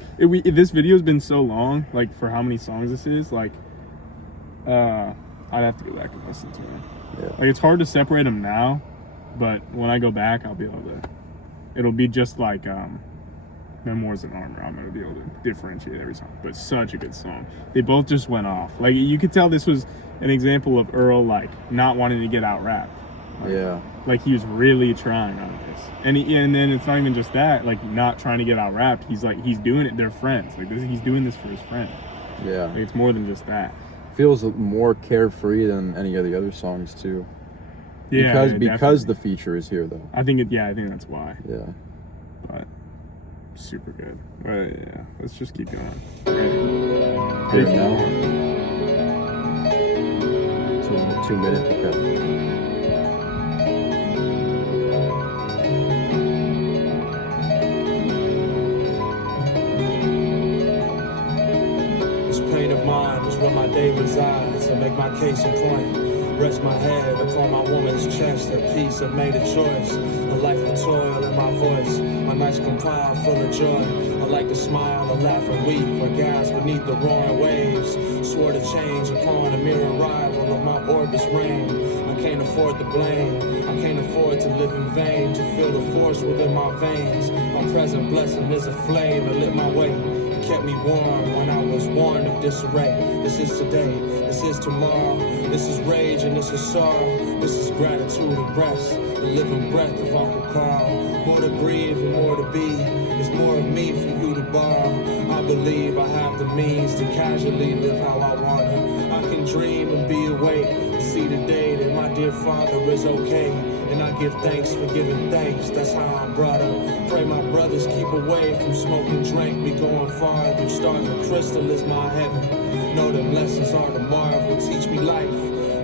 This video's been so long, like for how many songs this is, like, I'd have to go back and listen to them. Yeah. Like it's hard to separate them now, but when I go back, I'll be able to. It'll be just like Memoirs of Armor. I'm gonna be able to differentiate every song. But such a good song. They both just went off. Like you could tell this was an example of Earl like not wanting to get out rapped. Yeah. Like he was really trying on this, and then it's not even just that. Like not trying to get out rapped. He's doing it. They're friends. Like he's doing this for his friend. Yeah. Like, it's more than just that. Feels more carefree than any of the other songs too. Yeah. Because the feature is here though. I think that's why. Yeah. But super good. But yeah, let's just keep going. Ready? Here now. 2 minutes. Okay. Where my day resides, I make my case in point. Rest my head upon my woman's chest. At peace, I've made a choice. A life of toil in my voice. My nights compiled full of joy. I like to smile, I laugh and weep. I gasp beneath the roaring waves. Swore to change upon a mere arrival of my orbit's reign. I can't afford the blame. I can't afford to live in vain. To feel the force within my veins. My present blessing is a flame that lit my way. Kept me warm when I was warned of disarray. This is today, this is tomorrow. This is rage and this is sorrow. This is gratitude and rest. The living breath of Uncle Carl. More to grieve and more to be. There's more of me for you to borrow. I believe I have the means to casually live how I wanna. I can dream and be awake and see the day that my dear father is okay. And I give thanks for giving thanks, that's how I'm brought up. Pray my brothers keep away from smoke and drink. We going far through stars and crystal is my heaven. Know them lessons are the marvel, teach me life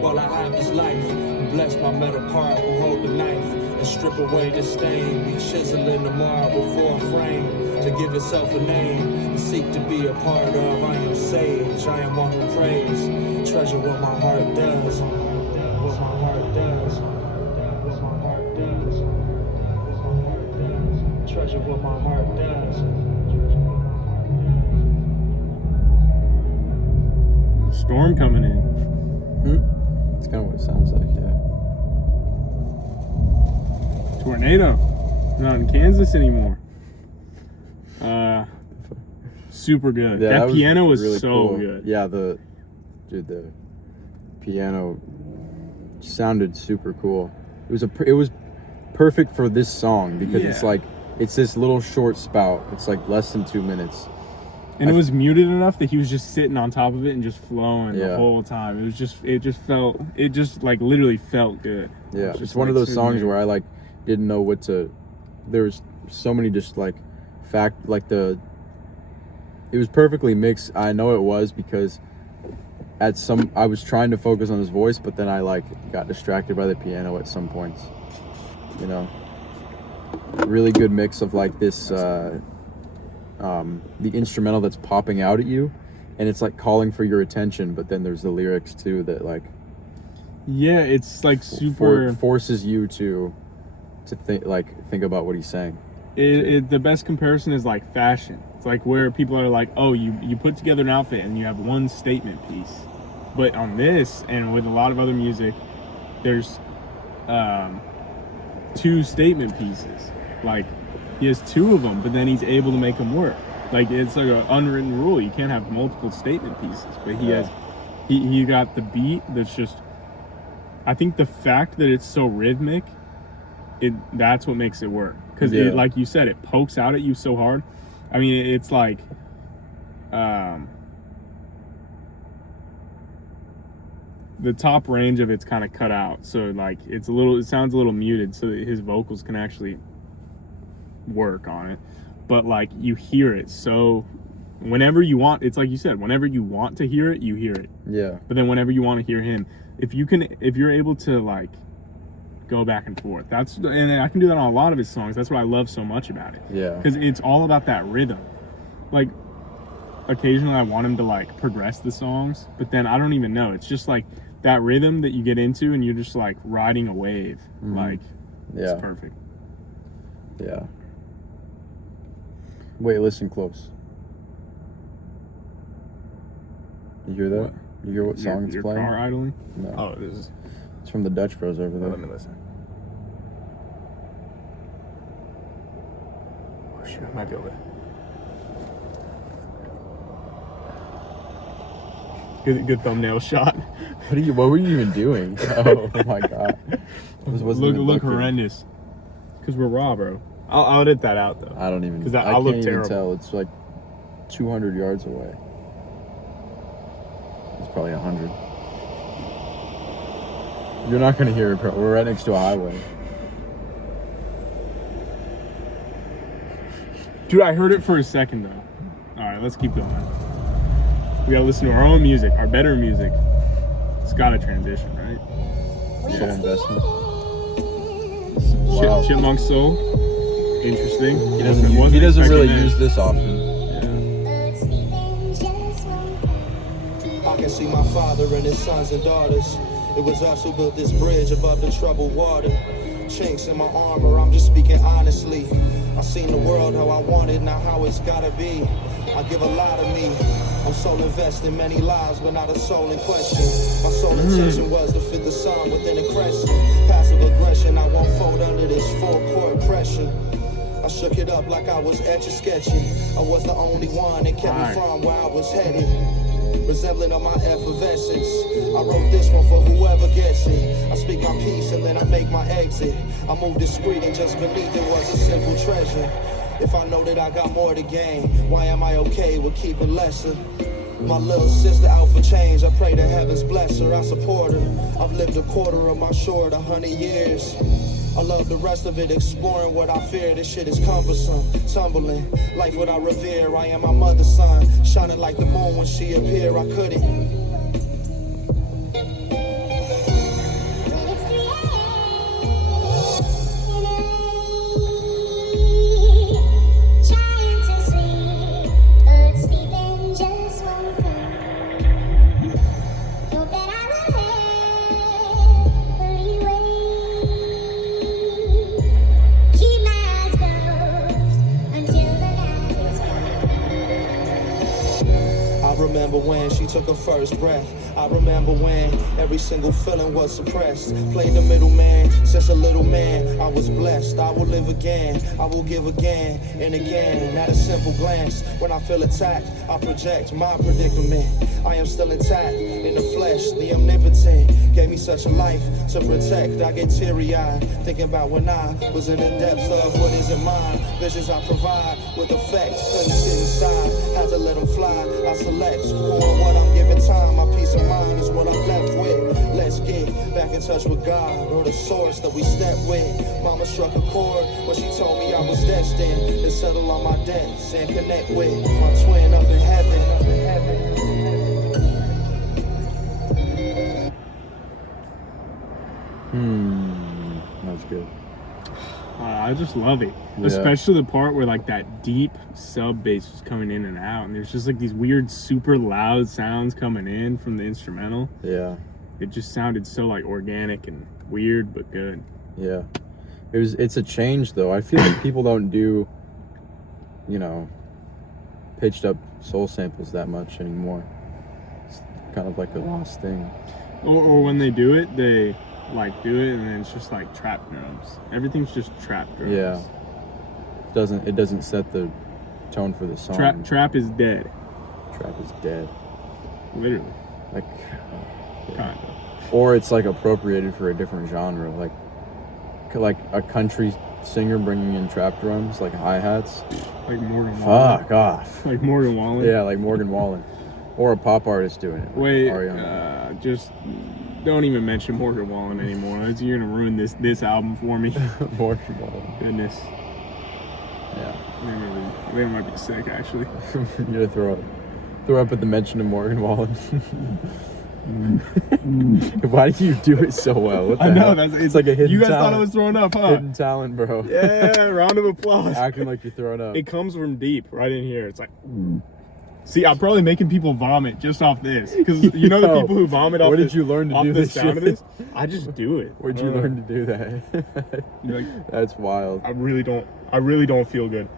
while I have this life. And bless my metal part who hold the knife and strip away the stain. We chiseling the marble for a frame to give itself a name and seek to be a part of. I am sage, I am one who prays. Treasure what my heart does. What my heart does. Treasure what my heart does. Storm coming in. That's kind of what it sounds like, yeah. Tornado. Not in Kansas anymore. Super good. Yeah, that piano was really so cool. good. Yeah, the piano sounded super cool. It was perfect for this song because it's this little short spout. It's like less than 2 minutes. And it was muted enough that he was just sitting on top of it and just flowing the whole time. It just like literally felt good. Yeah, it's it's one of those songs where I like didn't know what to. There was so many just like it was perfectly mixed. I know it was because I was trying to focus on his voice, but then I like got distracted by the piano at some points. You know, really good mix of like this. The instrumental that's popping out at you and it's like calling for your attention, but then there's the lyrics too that like it's like super forces you to think about what he's saying. The best comparison is like fashion. It's like where people are like, oh, you put together an outfit and you have one statement piece, but on this and with a lot of other music there's 2 statement pieces. Like, he has 2 of them, but then he's able to make them work. Like, it's like an unwritten rule. You can't have multiple statement pieces, but he got the beat that's just, I think the fact that it's so rhythmic, that's what makes it work. Because it, like you said, it pokes out at you so hard. I mean, it's like, the top range of it's kind of cut out, so like it sounds a little muted, so that his vocals can actually work on it. But like you hear it, so whenever you want, it's like you said, whenever you want to hear it, you hear it. Yeah. But then whenever you want to hear him, if you're able to like go back and forth, and I can do that on a lot of his songs. That's what I love so much about it. Yeah. Because it's all about that rhythm. Like, occasionally I want him to like progress the songs, but then I don't even know. It's just like that rhythm that you get into and you're just like riding a wave. Like, it's perfect. Yeah. Wait, listen close. You hear that? What? You hear what song it's your playing? Car idling? No. Oh, it is. It's from the Dutch Bros over there. Let me listen. Oh shoot, I might be able to. Good thumbnail shot. What were you even doing? Oh my god. Look horrendous. Because we're raw, bro. I'll edit that out though. I don't even. Because I I'll look can't terrible. even tell. It's like 200 yards away. It's probably 100. You're not gonna hear it, bro. We're right next to a highway. Dude, I heard it for a second though. All right, let's keep going. We gotta listen to our own music, our better music. It's gotta transition, right? Yeah, investment. Wow. Chipmunk Soul. Interesting. He doesn't really use this often. I can see my father and his sons and daughters. It was us who built this bridge above the troubled water. Chinks in my armor, I'm just speaking honestly. I seen the world how I wanted, not how it's gotta be. I give a lot of me. I'm soul invested in many lives, but not a soul in question. My sole intention was to fit the sun within a crescent. Passive aggression, I won't fold under this full court pressure. I shook it up like I was etch-a-sketching. I was the only one that kept me from where I was headed. Resembling of my effervescence. I wrote this one for whoever gets it. I speak my piece and then I make my exit. I move discreet and just beneath it was a simple treasure. If I know that I got more to gain, why am I okay with keeping lesser? My little sister out for change, I pray the heavens bless her, I support her. I've lived a quarter of my short, 100 years. I love the rest of it, exploring what I fear. This shit is cumbersome, tumbling. Life what I revere, I am my mother's son. Shining like the moon when she appeared, I couldn't. Remember when she took her first breath. I remember when every single feeling was suppressed. Played the middleman since a little man. I was blessed. I will live again. I will give again and again. At a simple glance, when I feel attacked, I project my predicament. I am still intact in the flesh. The omnipotent gave me such a life to protect. I get teary-eyed thinking about when I was in the depths of what isn't mine. Visions I provide with effect. Couldn't sit inside. Had to let them fly. I select who and what I'm giving time. My peace of mind is what I'm left with. Let's get back in touch with God or the source that we step with. Mama struck a chord when she told me I was destined to settle all my debts and connect with my twin up in heaven. That's good. I just love it. Yeah. Especially the part where like that deep sub bass was coming in and out, and there's just like these weird super loud sounds coming in from the instrumental. Yeah. It just sounded so like organic and weird but good. Yeah. It's a change though. I feel like people don't do, pitched up soul samples that much anymore. It's kind of like a lost thing. Or when they do it, they like do it and then it's just like trap drums. Everything's just trap drums. Yeah. doesn't set the tone for the song. Trap is dead. Trap is dead. Literally. Like, Kind of. or it's like appropriated for a different genre, like a country singer bringing in trap drums, like hi-hats. Like Morgan Wallen. Fuck off. Like Morgan Wallen. Yeah, like Morgan Wallen, or a pop artist doing it. Like Wait, Ariana. just don't even mention Morgan Wallen anymore. You're gonna ruin this album for me. Morgan Wallen. Goodness. Yeah. They might be sick, actually. You're gonna throw up at the mention of Morgan Wallen. Why do you do it so well? What the I know hell? it's like a hidden You guys talent. thought I was throwing up, huh? Hidden talent, bro. Yeah, round of applause. Acting like you're throwing up. It comes from deep, right in here. It's like, see, I'm probably making people vomit just off this, because you know the Yo, people who vomit off. where did you learn to off do the this sound shit? of this? I just do it. Where'd you learn to do that? Like, That's wild. I really don't feel good.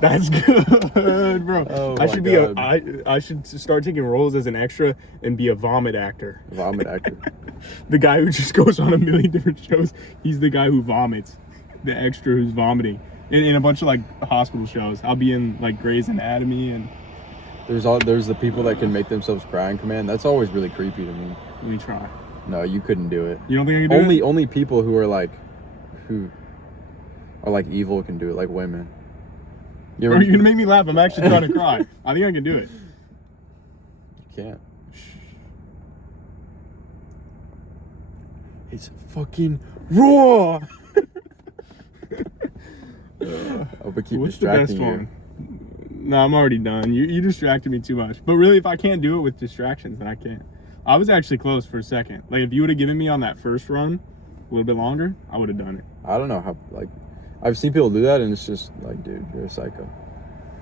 That's good, bro. Oh I my should God. I should start taking roles as an extra and be a vomit actor. Vomit actor. The guy who just goes on a million different shows. He's the guy who vomits. The extra who's vomiting. In a bunch of like hospital shows. I'll be in like Grey's Anatomy and There's the people that can make themselves cry in command. That's always really creepy to me. let me try. No, you couldn't do it. You don't think I can do it? Only people who are like evil can do it, like women. Bro, you're gonna make me laugh. I'm actually trying to cry. I think I can do it. You can't. It's fucking raw. Oh, but keep What's the distracting best you. one? No, I'm already done. You distracted me too much. But really, if I can't do it with distractions, then I can't. I was actually close for a second. Like, if you would have given me on that first run a little bit longer, I would have done it. I don't know how, like, I've seen people do that and it's just like, dude, you're a psycho.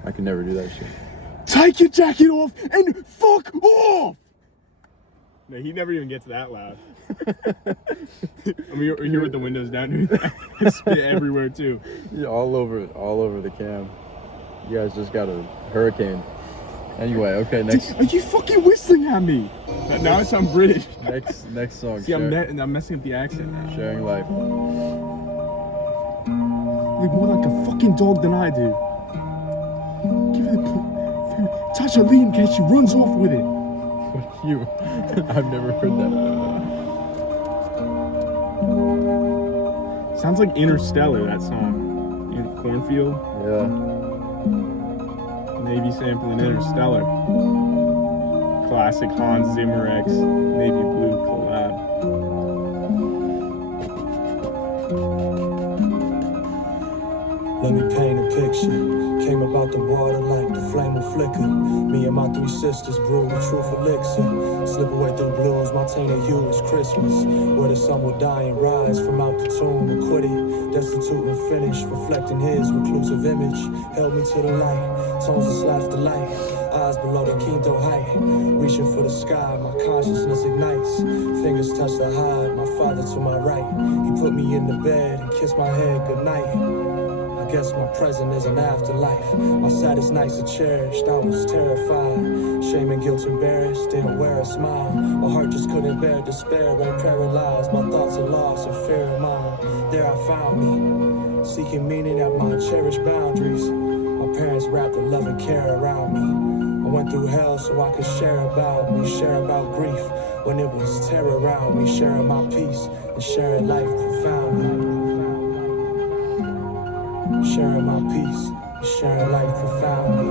I can never do that shit. Take your jacket off and fuck off! No, he never even gets that loud. I mean, you're here with the windows down doing that. Spit everywhere, too. Yeah, all over the cam. You guys just got a hurricane. Anyway, okay, next Are you fucking whistling at me? Now I sound British. next song. See, I'm messing up the accent now. Sharing life. You're more like a fucking dog than I do. Give it a touch her lead in case she runs off with it. What you? I've never heard that before. Sounds like Interstellar, that song. In Cornfield. Yeah. Navy sampling Interstellar. Classic Hans Zimmer X Navy Blue collab. Let me paint a picture. Came about the water like the flame will flicker. Me and my three sisters brew the truth elixir. Slip away through blues, my tainted hue is Christmas. Where the sun will die and rise from out the tomb, acquitted, destitute and finished, reflecting his reclusive image. Held me to the light, tones of slash delight. Eyes below the quinto height, reaching for the sky, my consciousness ignites. Fingers touch the hide, my father to my right. He put me in the bed and kissed my head goodnight. I guess my present is an afterlife. My saddest nights are cherished, I was terrified. Shame and guilt embarrassed, didn't wear a smile. My heart just couldn't bear despair and paralyzed. My thoughts are lost and fear of mine. There I found me, seeking meaning at my cherished boundaries. My parents wrapped a love and care around me. I went through hell so I could share about me, share about grief. When it was terror around me, sharing my peace and sharing life profoundly. Sharing my peace and sharing life profoundly.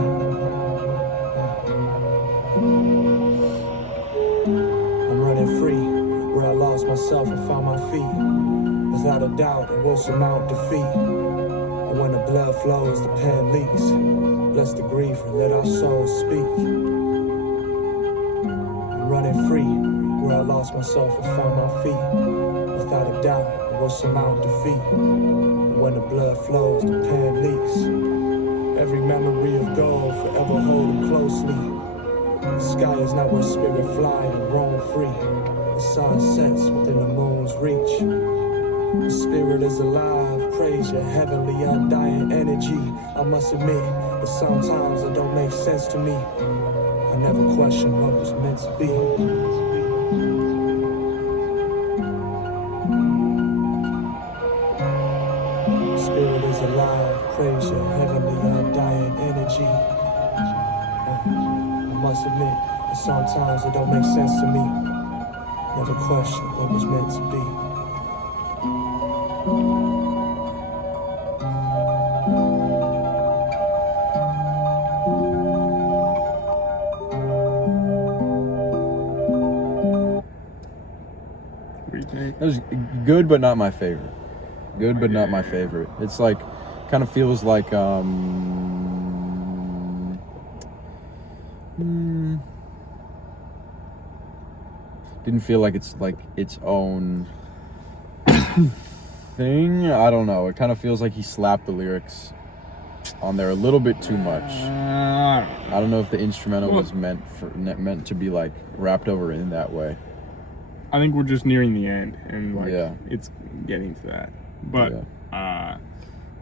I'm running free, where I lost myself and found my feet. Without a doubt, it will surmount defeat. And when the blood flows, the pen leaks. Bless the grief and let our souls speak. I'm running free, where I lost myself and found my feet. Without a doubt, it will surmount defeat. And when the blood flows, the pen leaks. Every memory of gold, forever hold them closely. The sky is not where spirit fly and roam free. The sun sets within the moon's reach. The spirit is alive, praise your heavenly undying energy. I must admit that sometimes it don't make sense to me. I never question what was meant to be. never question what was meant to be. What do you think? It was good, but not my favorite. Good, but not my favorite. It's like, kind of feels like, didn't feel like it's like its own thing. I don't know. It kind of feels like he slapped the lyrics on there a little bit too much. I don't know if the instrumental was meant to be like wrapped over in that way. I think we're just nearing the end, and like Yeah. it's getting to that. But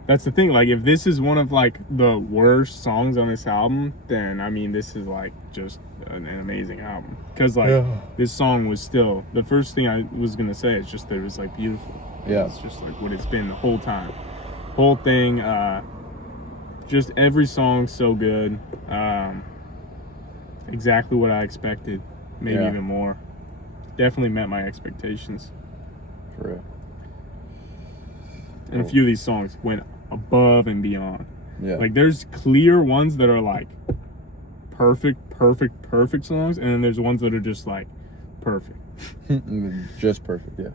that's the thing. Like, if this is one of like the worst songs on this album, then I mean, this is like just an amazing album. Because like this song was still the first thing I was gonna say. Is just that it was like beautiful. Yeah. It's just like what it's been the whole time. Whole thing. Just every song so good. Exactly what I expected. Maybe even more. Definitely met my expectations. For real. And a few of these songs went above and beyond. Yeah. Like, there's clear ones that are like perfect songs, and then there's ones that are just like perfect. Just perfect, yeah.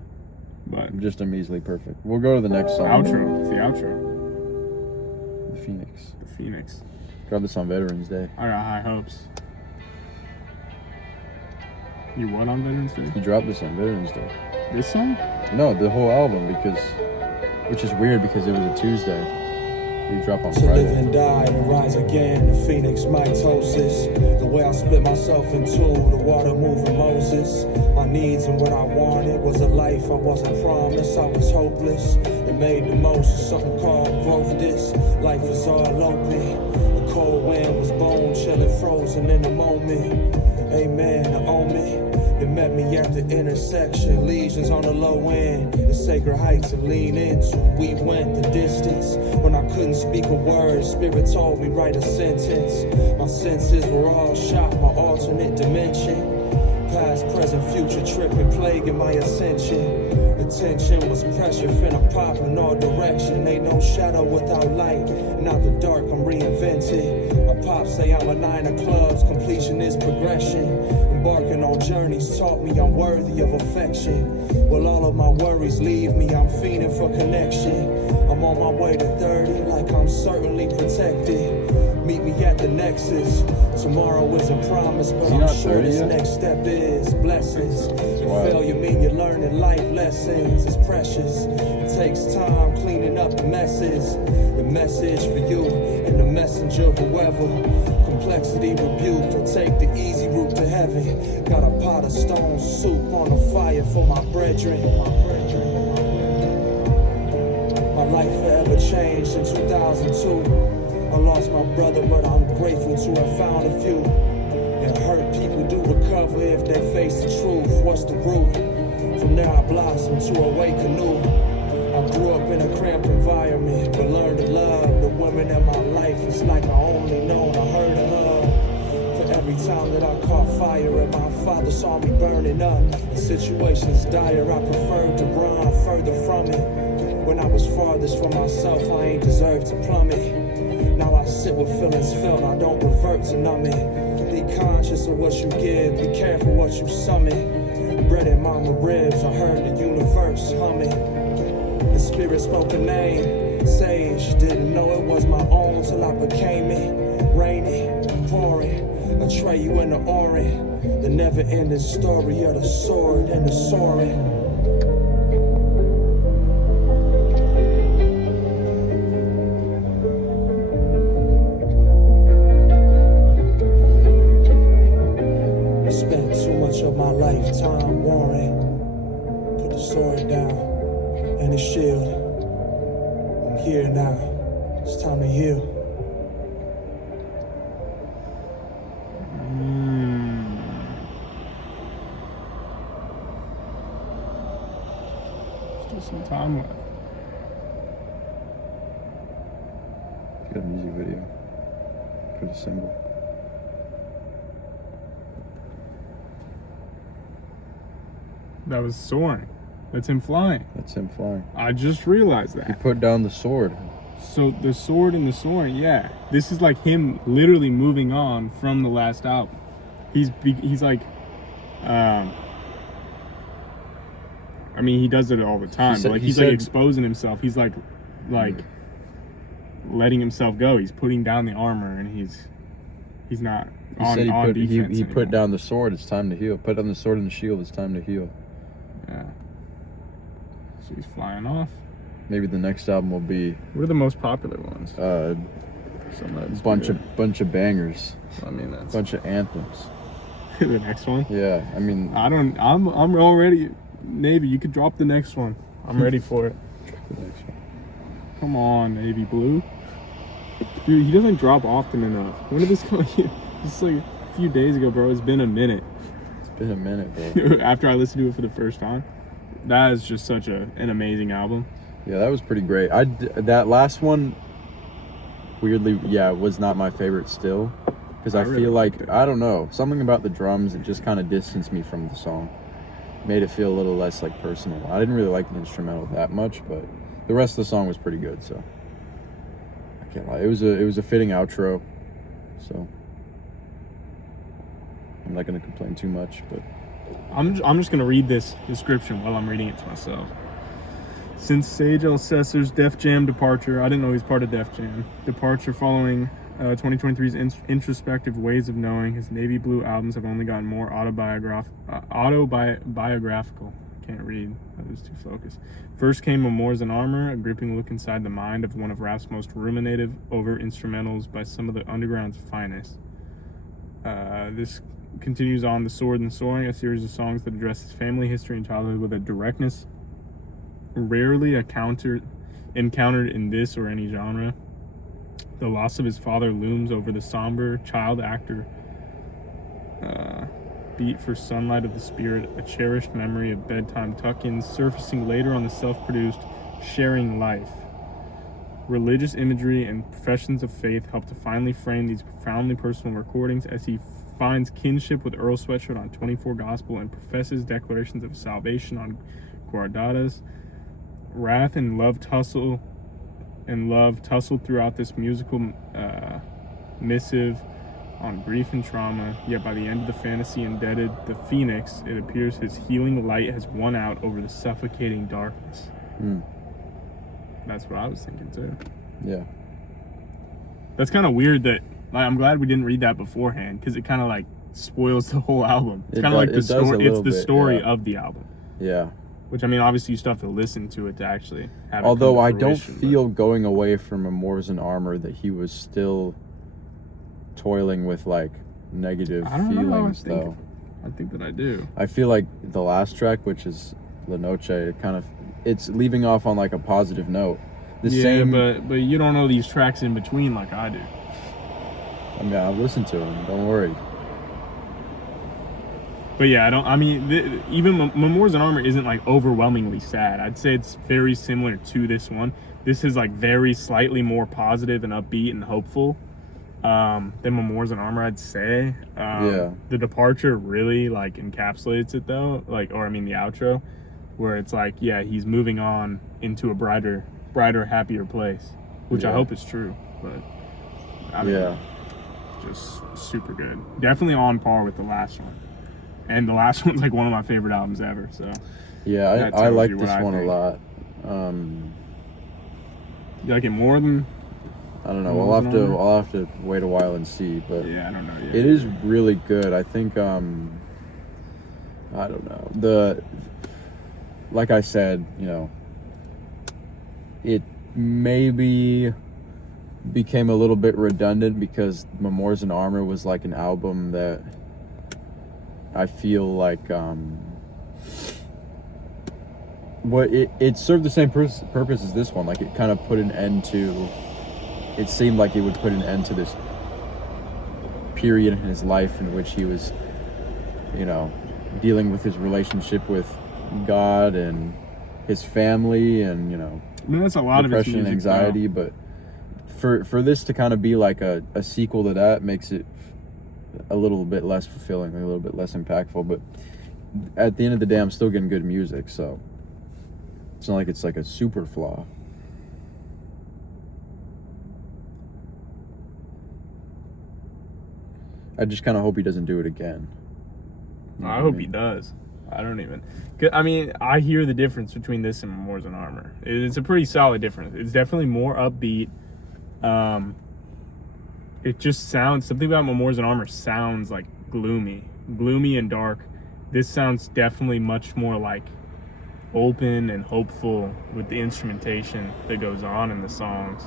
But Just a measly perfect. We'll go to the next song. outro. It's the outro. The Phoenix. The Phoenix. Drop this on Veterans Day. I got high hopes. You what on Veterans Day? He dropped this on Veterans Day. This song? No, the whole album, which is weird because it was a Tuesday. He dropped on To live Friday. and die and rise again, the phoenix mitosis. The way I split myself in two, the water moving Moses. My needs and what I wanted was a life I wasn't promised. I was hopeless. It made the most of something called growth. This life is all open. The cold wind was bone chilling, frozen in the moment. Amen, the omen. It met me at the intersection, lesions on the low end, the sacred heights to lean into. We went the distance when I couldn't speak a word. Spirit told me write a sentence. My senses were all shot, my alternate dimension. Past, present, future tripping, plaguing my ascension. Attention was pressure, finna pop in all direction. Ain't no shadow without light, and out the dark I'm reinvented. My pops say I'm a 9 of clubs, completion is progression. Embarking on journeys taught me I'm worthy of affection. While all of my worries leave me, I'm fiending for connection. I'm on my way to 30, like I'm certainly protected. Meet me at the nexus. Tomorrow isn't promised, but I'm sure this next step is blessings. Failure mean you're learning life lessons. It's precious. It takes time cleaning up the messes. The message for you and the messenger, whoever. Complexity rebuked, or take the easy route to heaven. Got a pot of stone soup on the fire for my brethren. My life forever changed in 2002. I lost my brother, but I'm grateful to have found a few. And hurt people do recover if they face the truth. What's the root? From there I blossomed to awake anew. I grew up in a cramped environment, but learned to love the women in my life. It's like I only known I heard of her. For every time that I caught fire and my father saw me burning up, in situations dire, I preferred to run further from it. When I was farthest from myself, I ain't deserved to plummet. Now I sit with feelings felt, I don't revert to numb it. Be conscious of what you give, be careful what you summon. Bread in mama ribs, I heard the universe humming. The spirit spoke a name, sage. Didn't know it was my own till I became it. Raining, pouring, a tray you in the orange. The never-ending story of the sword and the soaring. Spent too much of my lifetime warring. Put the sword down and the shield. I'm here now. It's time to heal. Still some time left. Got a music video for the symbol. That was Soaring. That's him flying. That's him flying. I just realized He that. put down the sword. So the sword and the Soaring, yeah. This is like him literally moving on from the last album. He's like, I mean, he does it all the time. He said- but like he he's said- like exposing himself. He's like letting himself go. He's putting down the armor, and he's not He on said defense he put anymore. down the sword. It's time to heal. Put down the sword and the shield. It's time to heal. Yeah. So he's flying off. Maybe the next album will be What are the most popular ones? a Some of that's bunch good. of bangers, I mean, that's bunch of anthems. the next one. Yeah, I mean, I'm already Navy. You could drop the next one. I'm ready for it. the next one. Come on, Navy Blue. Dude, he doesn't drop often enough. When did this come? Just like a few days ago, bro. It's been a minute. It's been a minute, bro. After I listened to it for the first time. That is just such an amazing album. Yeah, that was pretty great. That last one, weirdly, yeah, was not my favorite still, because I really feel like liked it. I don't know, something about the drums that just kind of distanced me from the song, made it feel a little less like personal. I didn't really like the instrumental that much, but the rest of the song was pretty good. So I can't lie, it was a fitting outro. So I'm not gonna complain too much, but I'm just gonna read this description while I'm reading it to myself. Since Sage Alcessor's Def Jam departure, I didn't know he was part of Def Jam. Departure following 2023's introspective Ways of Knowing, his Navy Blue albums have only gotten more autobiographical. Can't read. I was too focused. First came Memoirs in Armor, a gripping look inside the mind of one of rap's most ruminative over instrumentals by some of the underground's finest. This continues on The Sword and Soaring, a series of songs that address his family history and childhood with a directness rarely encountered in this or any genre. The loss of his father looms over the somber child actor. Beat for Sunlight of the Spirit, a cherished memory of bedtime tuck-ins, surfacing later on the self-produced Sharing Life. Religious imagery and professions of faith help to finally frame these profoundly personal recordings as he finds kinship with Earl Sweatshirt on 24 Gospel and professes declarations of salvation on Guardadas. Wrath and love tussled throughout this musical missive on grief and trauma, yet by the end of the fantasy indebted the Phoenix, it appears his healing light has won out over the suffocating darkness. That's what I was thinking too. yeah. That's kind of weird that, like, I'm glad we didn't read that beforehand, because it kind of like spoils the whole album. It's It kind of like does- the it does a story. It's little the bit, story yeah. of the album. Yeah. Which, I mean, obviously you still have to listen to it to actually have it Although come I to don't fruition, feel going away from Memoirs in Armor that he was still toiling with like negative I don't know, feelings, I think- though. I think that I do. I feel like the last track, which is La Noche, it's leaving off on like a positive note. The Yeah, same, but you don't know these tracks in between like I do. I mean, I've listened to him. Don't worry. But yeah, even Memoirs in Armor isn't like overwhelmingly sad. I'd say it's very similar to this one. This is like very slightly more positive and upbeat and hopeful than Memoirs in Armor, I'd say. Yeah. The departure really like encapsulates it though, the outro, where it's like, yeah, he's moving on into a brighter, happier place, which I Yeah. hope is true. But I mean, Yeah. just super good. Definitely on par with the last one. And the last one's like one of my favorite albums ever. So Yeah, That I tells like you this what I one a think. lot. you like it more than? I don't know. Memoirs in Armor? I'll have to wait a while and see, but Yeah, I don't know. Yeah, it is really good. I think I don't know. Like I said, it maybe became a little bit redundant because Memoirs in Armor was like an album that I feel like it served the same purpose as this one. Like it kind of put an end to. It seemed like it would put an end to this period in his life in which he was, dealing with his relationship with God and his family and, I mean, that's a lot depression of and his music, anxiety. But for this to kind of be like a sequel to that makes it a little bit less fulfilling, a little bit less impactful. But at the end of the day, I'm still getting good music, so it's not like it's like a super flaw. I just kind of hope he doesn't do it again. You know I what hope mean? he does. I don't even. I mean, I hear the difference between this and Memoirs in Armor. It's a pretty solid difference. It's definitely more upbeat. It just sounds, something about Memoirs in Armor sounds like gloomy and dark. This sounds definitely much more like open and hopeful with the instrumentation that goes on in the songs.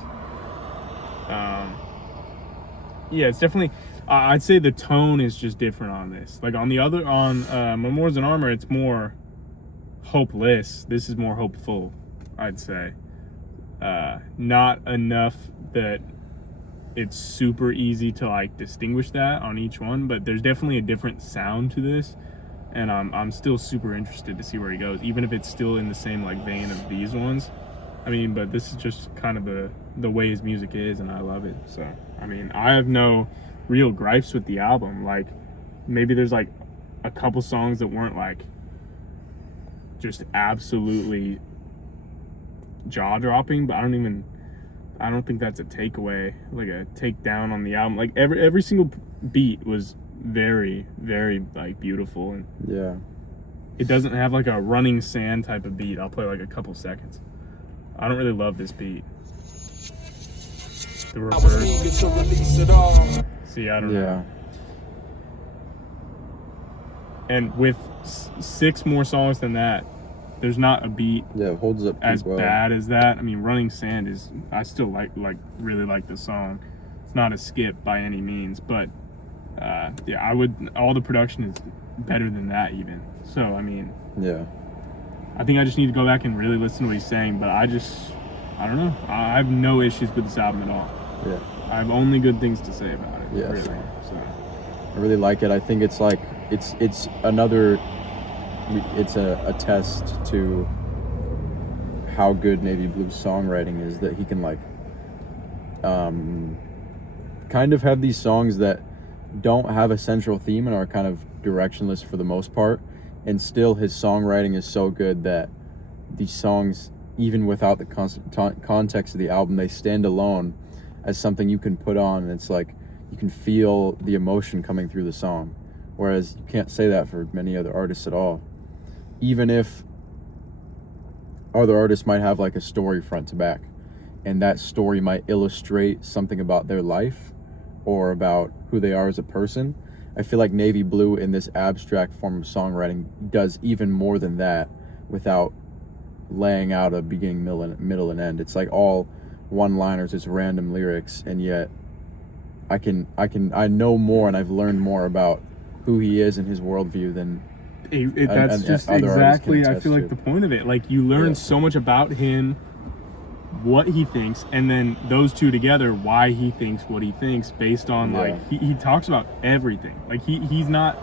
Yeah, it's definitely, I'd say the tone is just different on this. Like on Memoirs in Armor, it's more hopeless. This is more hopeful, I'd say. Not enough that it's super easy to like distinguish that on each one, but there's definitely a different sound to this, and I'm still super interested to see where he goes, even if it's still in the same like vein of these ones. I mean, but this is just kind of the way his music is, and I love it. So I mean, I have no real gripes with the album. Like maybe there's like a couple songs that weren't like just absolutely jaw-dropping, but I don't think that's a takeaway, like a takedown on the album. Like every single beat was very, very like beautiful, and Yeah. it doesn't have like a running sand type of beat. I'll play like a couple seconds. I don't really love this beat. The I was reverse. eager to release it all. See, I don't Yeah. know. And with 6 more songs than that, there's not a beat Yeah, it holds up as pretty well. bad as that. I mean, Running Sand is, I still really like the song. It's not a skip by any means, but yeah, all the production is better than that even. So I mean, Yeah. I think I just need to go back and really listen to what he's saying, but I don't know. I have no issues with this album at all. Yeah. I have only good things to say about it. Yeah, really. same. So I really like it. I think it's like it's a test to how good Navy Blue's songwriting is, that he can like kind of have these songs that don't have a central theme and are kind of directionless for the most part, and still his songwriting is so good that these songs, even without the context of the album, they stand alone as something you can put on, and it's like you can feel the emotion coming through the song, whereas you can't say that for many other artists at all. Even if other artists might have like a story front to back, and that story might illustrate something about their life or about who they are as a person, I feel like Navy Blue in this abstract form of songwriting does even more than that without laying out a beginning, middle, and end. It's like all one-liners, it's random lyrics, and yet I know more, and I've learned more about who he is and his worldview than that's just other artists exactly, can I attest feel like to. the point of it. Like you learn Yeah. so much about him, what he thinks, and then those two together, why he thinks what he thinks, based on Yeah. like he talks about everything. Like he's not,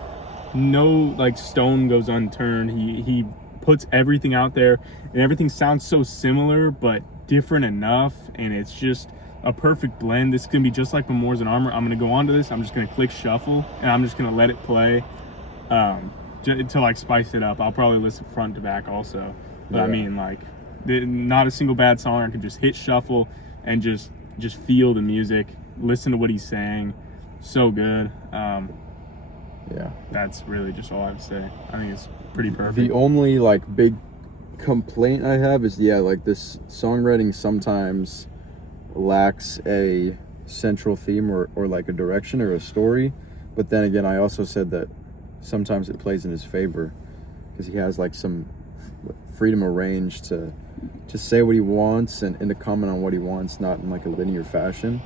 no like stone goes unturned. He puts everything out there, and everything sounds so similar but different enough, and it's just a perfect blend. This is gonna be just like Memoirs in Armor. I'm gonna go onto this, I'm just gonna click shuffle, and I'm just gonna let it play to like spice it up. I'll probably listen front to back also, but I Yeah. mean, like not a single bad song. I can just hit shuffle and just feel the music, listen to what he's saying. So good. Yeah. That's really just all I have to say. I think it's pretty perfect. The only like big complaint I have is like this songwriting sometimes lacks a central theme or like a direction or a story, but then again, I also said that sometimes it plays in his favor because he has like some freedom of range to say what he wants and to comment on what he wants, not in like a linear fashion.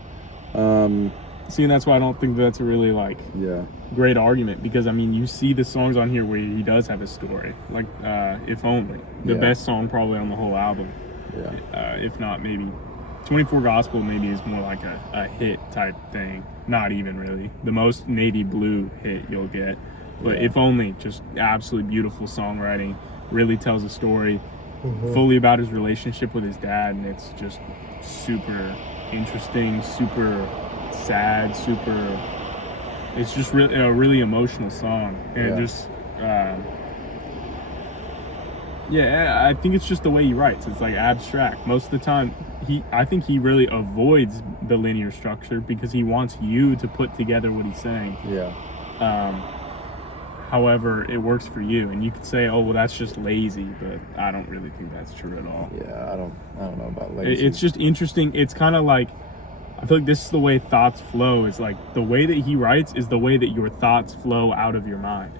See, and that's why I don't think that's a really like Yeah. great argument, because I mean, you see the songs on here where he does have a story, like If Only, the Yeah. best song probably on the whole album. Yeah. If not, maybe 24 Gospel maybe is more like a hit type thing. Not even really the most Navy Blue hit you'll get, but Yeah. If Only, just absolutely beautiful songwriting, really tells a story fully about his relationship with his dad, and it's just super interesting, super sad, it's just really a really emotional song, and Yeah. it just Yeah, I think it's just the way he writes. It's like abstract. Most of the time, I think he really avoids the linear structure because he wants you to put together what he's saying. Yeah. However, it works for you, and you could say, "Oh, well, that's just lazy," but I don't really think that's true at all. Yeah, I don't know about lazy. It's just interesting. It's kind of like, I feel like this is the way thoughts flow. Is like the way that he writes is the way that your thoughts flow out of your mind.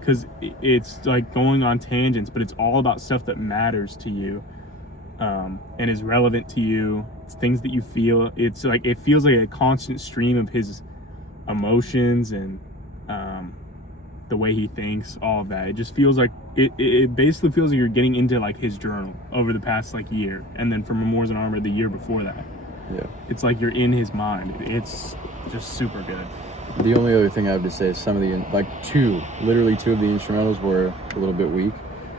Because it's like going on tangents, but it's all about stuff that matters to you, and is relevant to you. It's things that you feel. It's like, it feels like a constant stream of his emotions and the way he thinks, all of that. It just feels like it basically feels like you're getting into like his journal over the past like year, and then from Memoirs and Armor the year before that. Yeah. It's like you're in his mind. It's just super good. The only other thing I have to say is some of the, like literally two of the instrumentals were a little bit weak.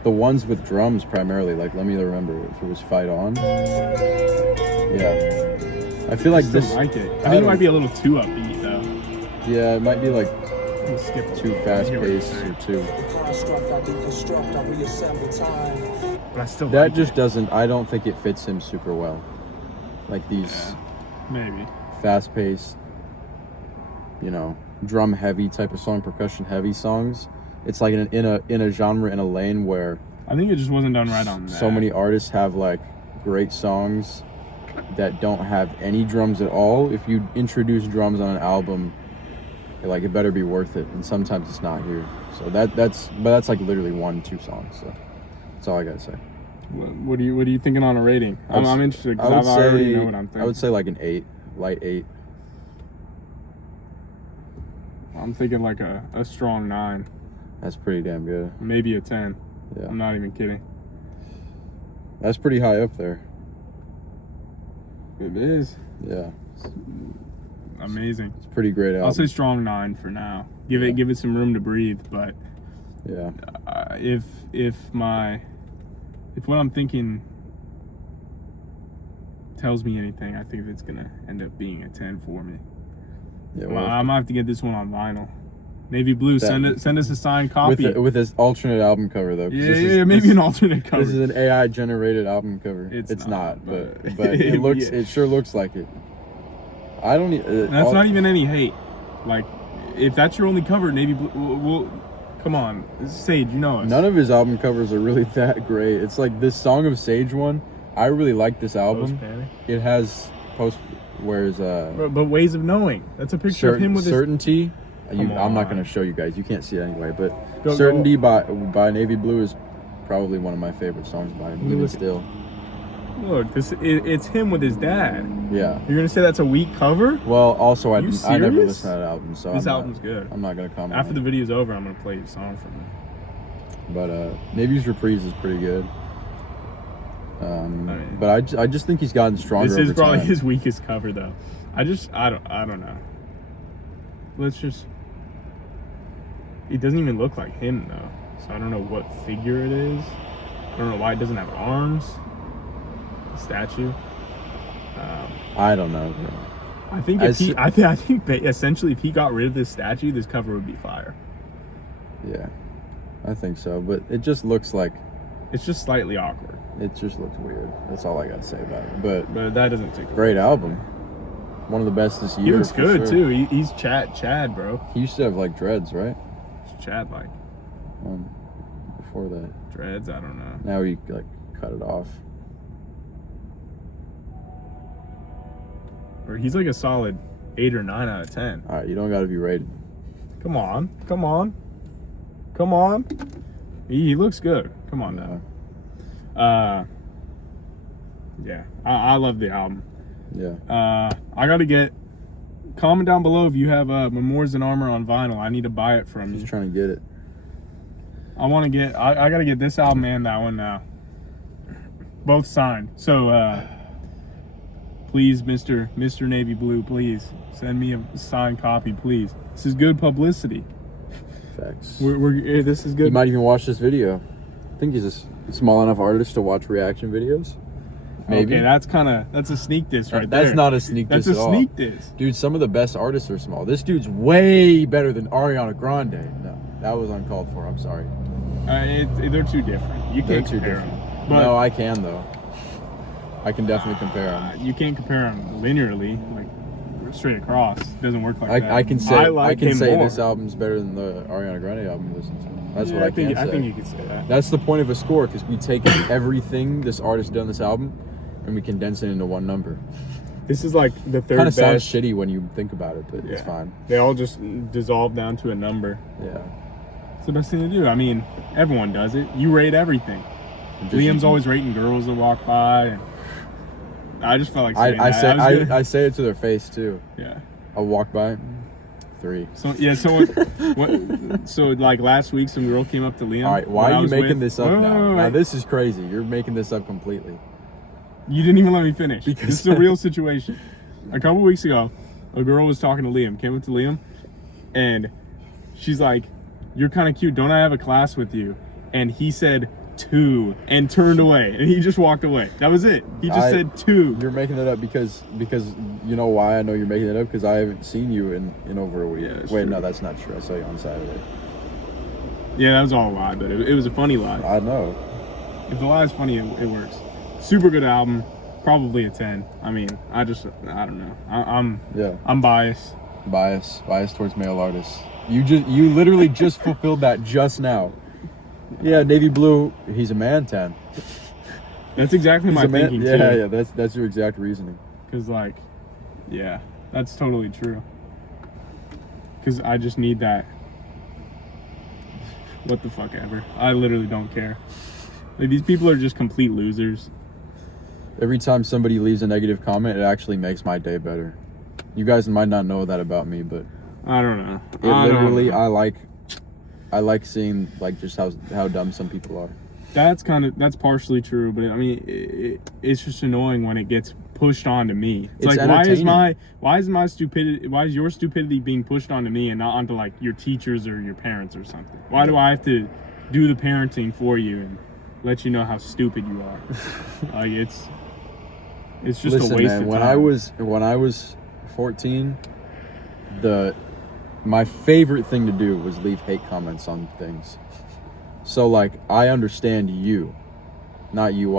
The ones with drums primarily, like Let Me Remember, if it was Fight On. Yeah. I feel like still this. like it. I think it might be a little too upbeat though. Yeah, it might be like We'll skip it. too fast paced or too. But I still That like just it. doesn't. I don't think it fits him super well. Like these Maybe. fast paced, drum heavy type of song, percussion heavy songs. It's like in a genre, in a lane where I think it just wasn't done right on that. so many artists have like great songs that don't have any drums at all. If you introduce drums on an album, it better be worth it, and sometimes it's not here. So that's like literally 1-2 songs. So that's all I gotta say. What are you thinking on a rating? I'm interested because I already know what I'm thinking. I would say like an 8, light 8. I'm thinking like a strong 9, That's pretty damn good. maybe a 10. Yeah, I'm not even kidding. that's pretty high up there. It is Yeah, amazing. it's a pretty great album. I'll say strong 9 for now. Give it some room to breathe. But Yeah, if what I'm thinking tells me anything, I think it's gonna end up being a 10 for me. yeah. I'm gonna have to get this one on vinyl. Navy Blue, send us a signed copy. with this alternate album cover though. 'cause Maybe an alternate cover. This is an AI generated album cover. It's not, but it looks. Yeah. It sure looks like it. I don't. That's not even any hate. Like, if that's your only cover, Navy Blue. Well, come on, Sage, you know us. None of his album covers are really that great. It's like this Song of Sage one. I really like this album. Post-panic. It has where's But Ways of Knowing. That's a picture of him with Certainty. Come I'm not on. going to show you guys. You can't see it anyway. But Go. Certainty by Navy Blue is probably one of my favorite songs by him. me Even look. still. Look, it's him with his dad. Yeah. You're gonna say that's a weak cover? Well, also I You never serious? listen to that album, so This album's good. I'm not going to comment. After on the it. video's over, I'm gonna play a song from it. But Navy's Reprise is pretty good. mean, But I just think he's gotten stronger. This is over probably time. his weakest cover, though. I don't know. Let's just. It doesn't even look like him though, so I don't know what figure it is. I don't know why it doesn't have arms. The statue. I don't know. Bro. I think I think essentially if he got rid of this statue, this cover would be fire. Yeah, I think so. But it just looks like It's just slightly awkward, it just looks weird. That's all I got to say about it. but that doesn't take. Great album. One of the best this year. He looks for good sure. too. He's Chad, bro. He used to have like dreads, right? He's Chad like Before that. dreads. I don't know. Now he like cut it off. Or he's like a solid 8 or 9 out of 10. All right, you don't got to be rated. Come on. He looks good. Come on now. Yeah, I love the album. Yeah. I gotta comment down below if you have Memoirs and Armor on vinyl. I need to buy it from you. Just trying to get it. I gotta get this album and that one now. Both signed. So please, Mr. Navy Blue, please send me a signed copy, please. This is good publicity. Facts. This is good. You might even watch this video. I think he's a small enough artist to watch reaction videos. Maybe. Okay, that's a sneak diss right there. That's not a sneak diss That's a at all. sneak diss. Dude, some of the best artists are small. This dude's way better than Ariana Grande. No, that was uncalled for. I'm sorry. They're too different. You They're can't too compare different. them. But No, I can though. I can definitely compare them. you can't compare them linearly, like straight across. It doesn't work like that. I can say like him more. this album's better than the Ariana Grande album you listen to. That's what I can say. I think you could say that. That's the point of a score, because we take everything this artist done this album and we condense it into one number. This is like the third Kind of best. sounds shitty when you think about it, but it's Yeah. fine. They all just dissolve down to a number. Yeah. It's the best thing to do. I mean, everyone does it. You rate everything. Liam's always rating girls that walk by. And I just felt like saying that. I say it to their face too. Yeah. I'll walk by. 3. So yeah. So like last week, some girl came up to Liam. All right, why are you making this up now? Wait. Now this is crazy. You're making this up completely. You didn't even let me finish. Because This is a real situation. A couple weeks ago, a girl was talking to Liam. Came up to Liam, and she's like, "You're kind of cute. Don't I have a class with you?" And he said 2 and turned away, and he just walked away. That was it. He just said 2. You're making it up because you know why I know you're making it up, because I haven't seen you in over a week. Yeah, that's Wait, true. no, that's not true. I saw you on Saturday. Yeah, that was all a lie, but it was a funny lie. I know. If the lie is funny, it works. Super good album. Probably a 10. I mean, I don't know. I'm biased. Bias towards male artists. You literally just fulfilled that just now. Yeah, Navy Blue, he's a man. 10. That's exactly my thinking too. Yeah, that's your exact reasoning. Cause like, yeah, that's totally true. Cause I just need that. What the fuck ever. I literally don't care. Like, these people are just complete losers. Every time somebody leaves a negative comment, it actually makes my day better. You guys might not know that about me, but I don't know. I like seeing like just how dumb some people are. That's partially true, but I mean, it's just annoying when it gets pushed onto me. It's like, why is your stupidity being pushed onto me and not onto like your teachers or your parents or something? Why do I have to do the parenting for you and let you know how stupid you are? Like, it's just Listen, a waste man, of time. when I was 14, my favorite thing to do was leave hate comments on things. So like, I understand you, not you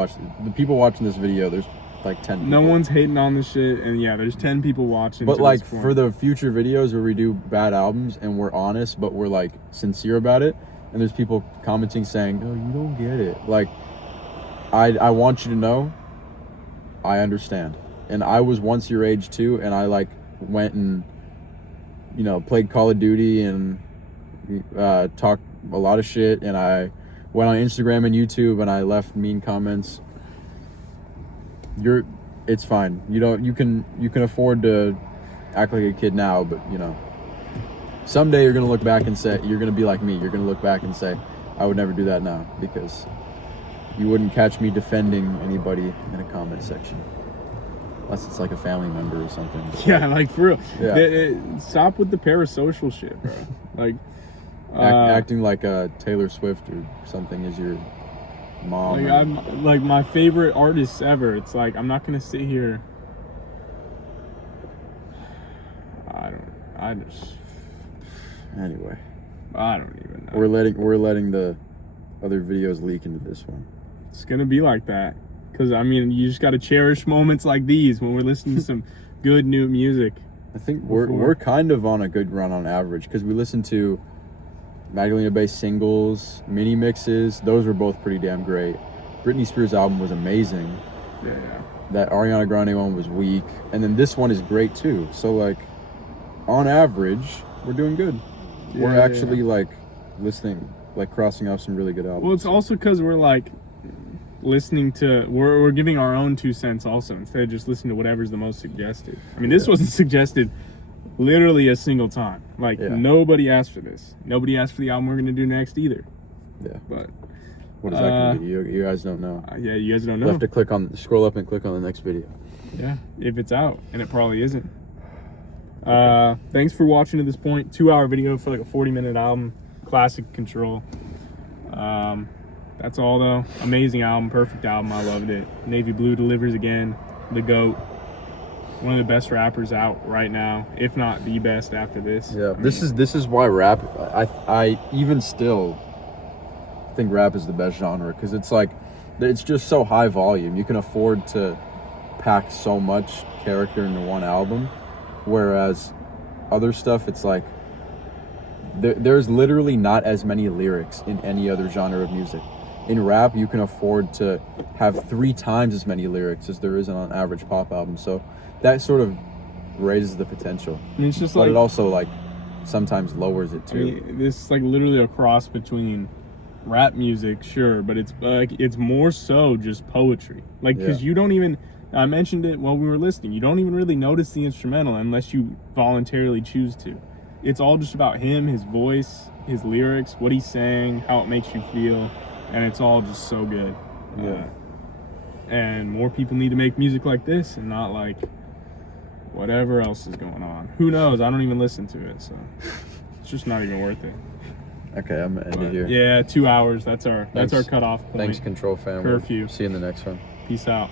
the people watching this video. There's like 10 people. No one's hating on this shit, and yeah, there's 10 people watching. But to like, this point. for the future videos where we do bad albums and we're honest, but we're like sincere about it, and there's people commenting saying, "No, you don't get it." Like, I want you to know, I understand. And I was once your age too, and I like went and, you know, played Call of Duty and talked a lot of shit, and I went on Instagram and YouTube and I left mean comments. It's fine. You can afford to act like a kid now, but you know, someday you're gonna look back and say, you're gonna be like me. You're gonna look back and say, I would never do that now, because you wouldn't catch me defending anybody in a comment section. Unless it's like a family member or something. Yeah, like for real. Yeah. Stop with the parasocial shit, bro. Like, acting like Taylor Swift or something is your mom. like, I'm like my favorite artists ever. It's like, I'm not gonna sit here. Anyway, I don't even know. we're letting the other videos leak into this one. It's gonna be like that, because I mean, you just gotta cherish moments like these when we're listening to some good new music. I think we're kind of on a good run on average, because we listened to Magdalena Bay singles, mini mixes. Those were both pretty damn great. Britney Spears' album was amazing. Yeah. That Ariana Grande one was weak, and then this one is great too. So like, on average, we're doing good. We're actually like listening, like crossing off some really good albums. Well, it's also because we're like listening to, we're giving our own 2 cents also, instead of just listening to whatever's the most suggested. I mean, this wasn't suggested literally a single time. Like, nobody asked for this. Nobody asked for the album we're gonna do next either. Yeah. But what is that gonna be? You guys don't know. Yeah, you guys don't know. You'll have to scroll up and click on the next video. Yeah, if it's out, and it probably isn't. Thanks for watching to this point. 2-hour video for like a 40-minute album. Classic Control. That's all though. Amazing album, perfect album. I loved it. Navy Blue delivers again. The GOAT. One of the best rappers out right now, if not the best after this. Yeah, this is why rap. I even still I think rap is the best genre because it's like, it's just so high volume. You can afford to pack so much character into one album, whereas other stuff, it's like there's literally not as many lyrics in any other genre of music. In rap, you can afford to have 3 times as many lyrics as there is on an average pop album. So that sort of raises the potential. I mean, it's just but like, it also like sometimes lowers it too. I mean, this is like literally a cross between rap music, sure, but it's like it's more so just poetry. Like, because you don't even, I mentioned it while we were listening, you don't even really notice the instrumental unless you voluntarily choose to. It's all just about him, his voice, his lyrics, what he's saying, how it makes you feel, and it's all just so good. And more people need to make music like this and not like whatever else is going on. Who knows? I don't even listen to it, so it's just not even worth it. Okay, I'm gonna end it here. Yeah, 2 hours. That's our cutoff point. Thanks, Control Fam. Curfew. See you in the next one. Peace out.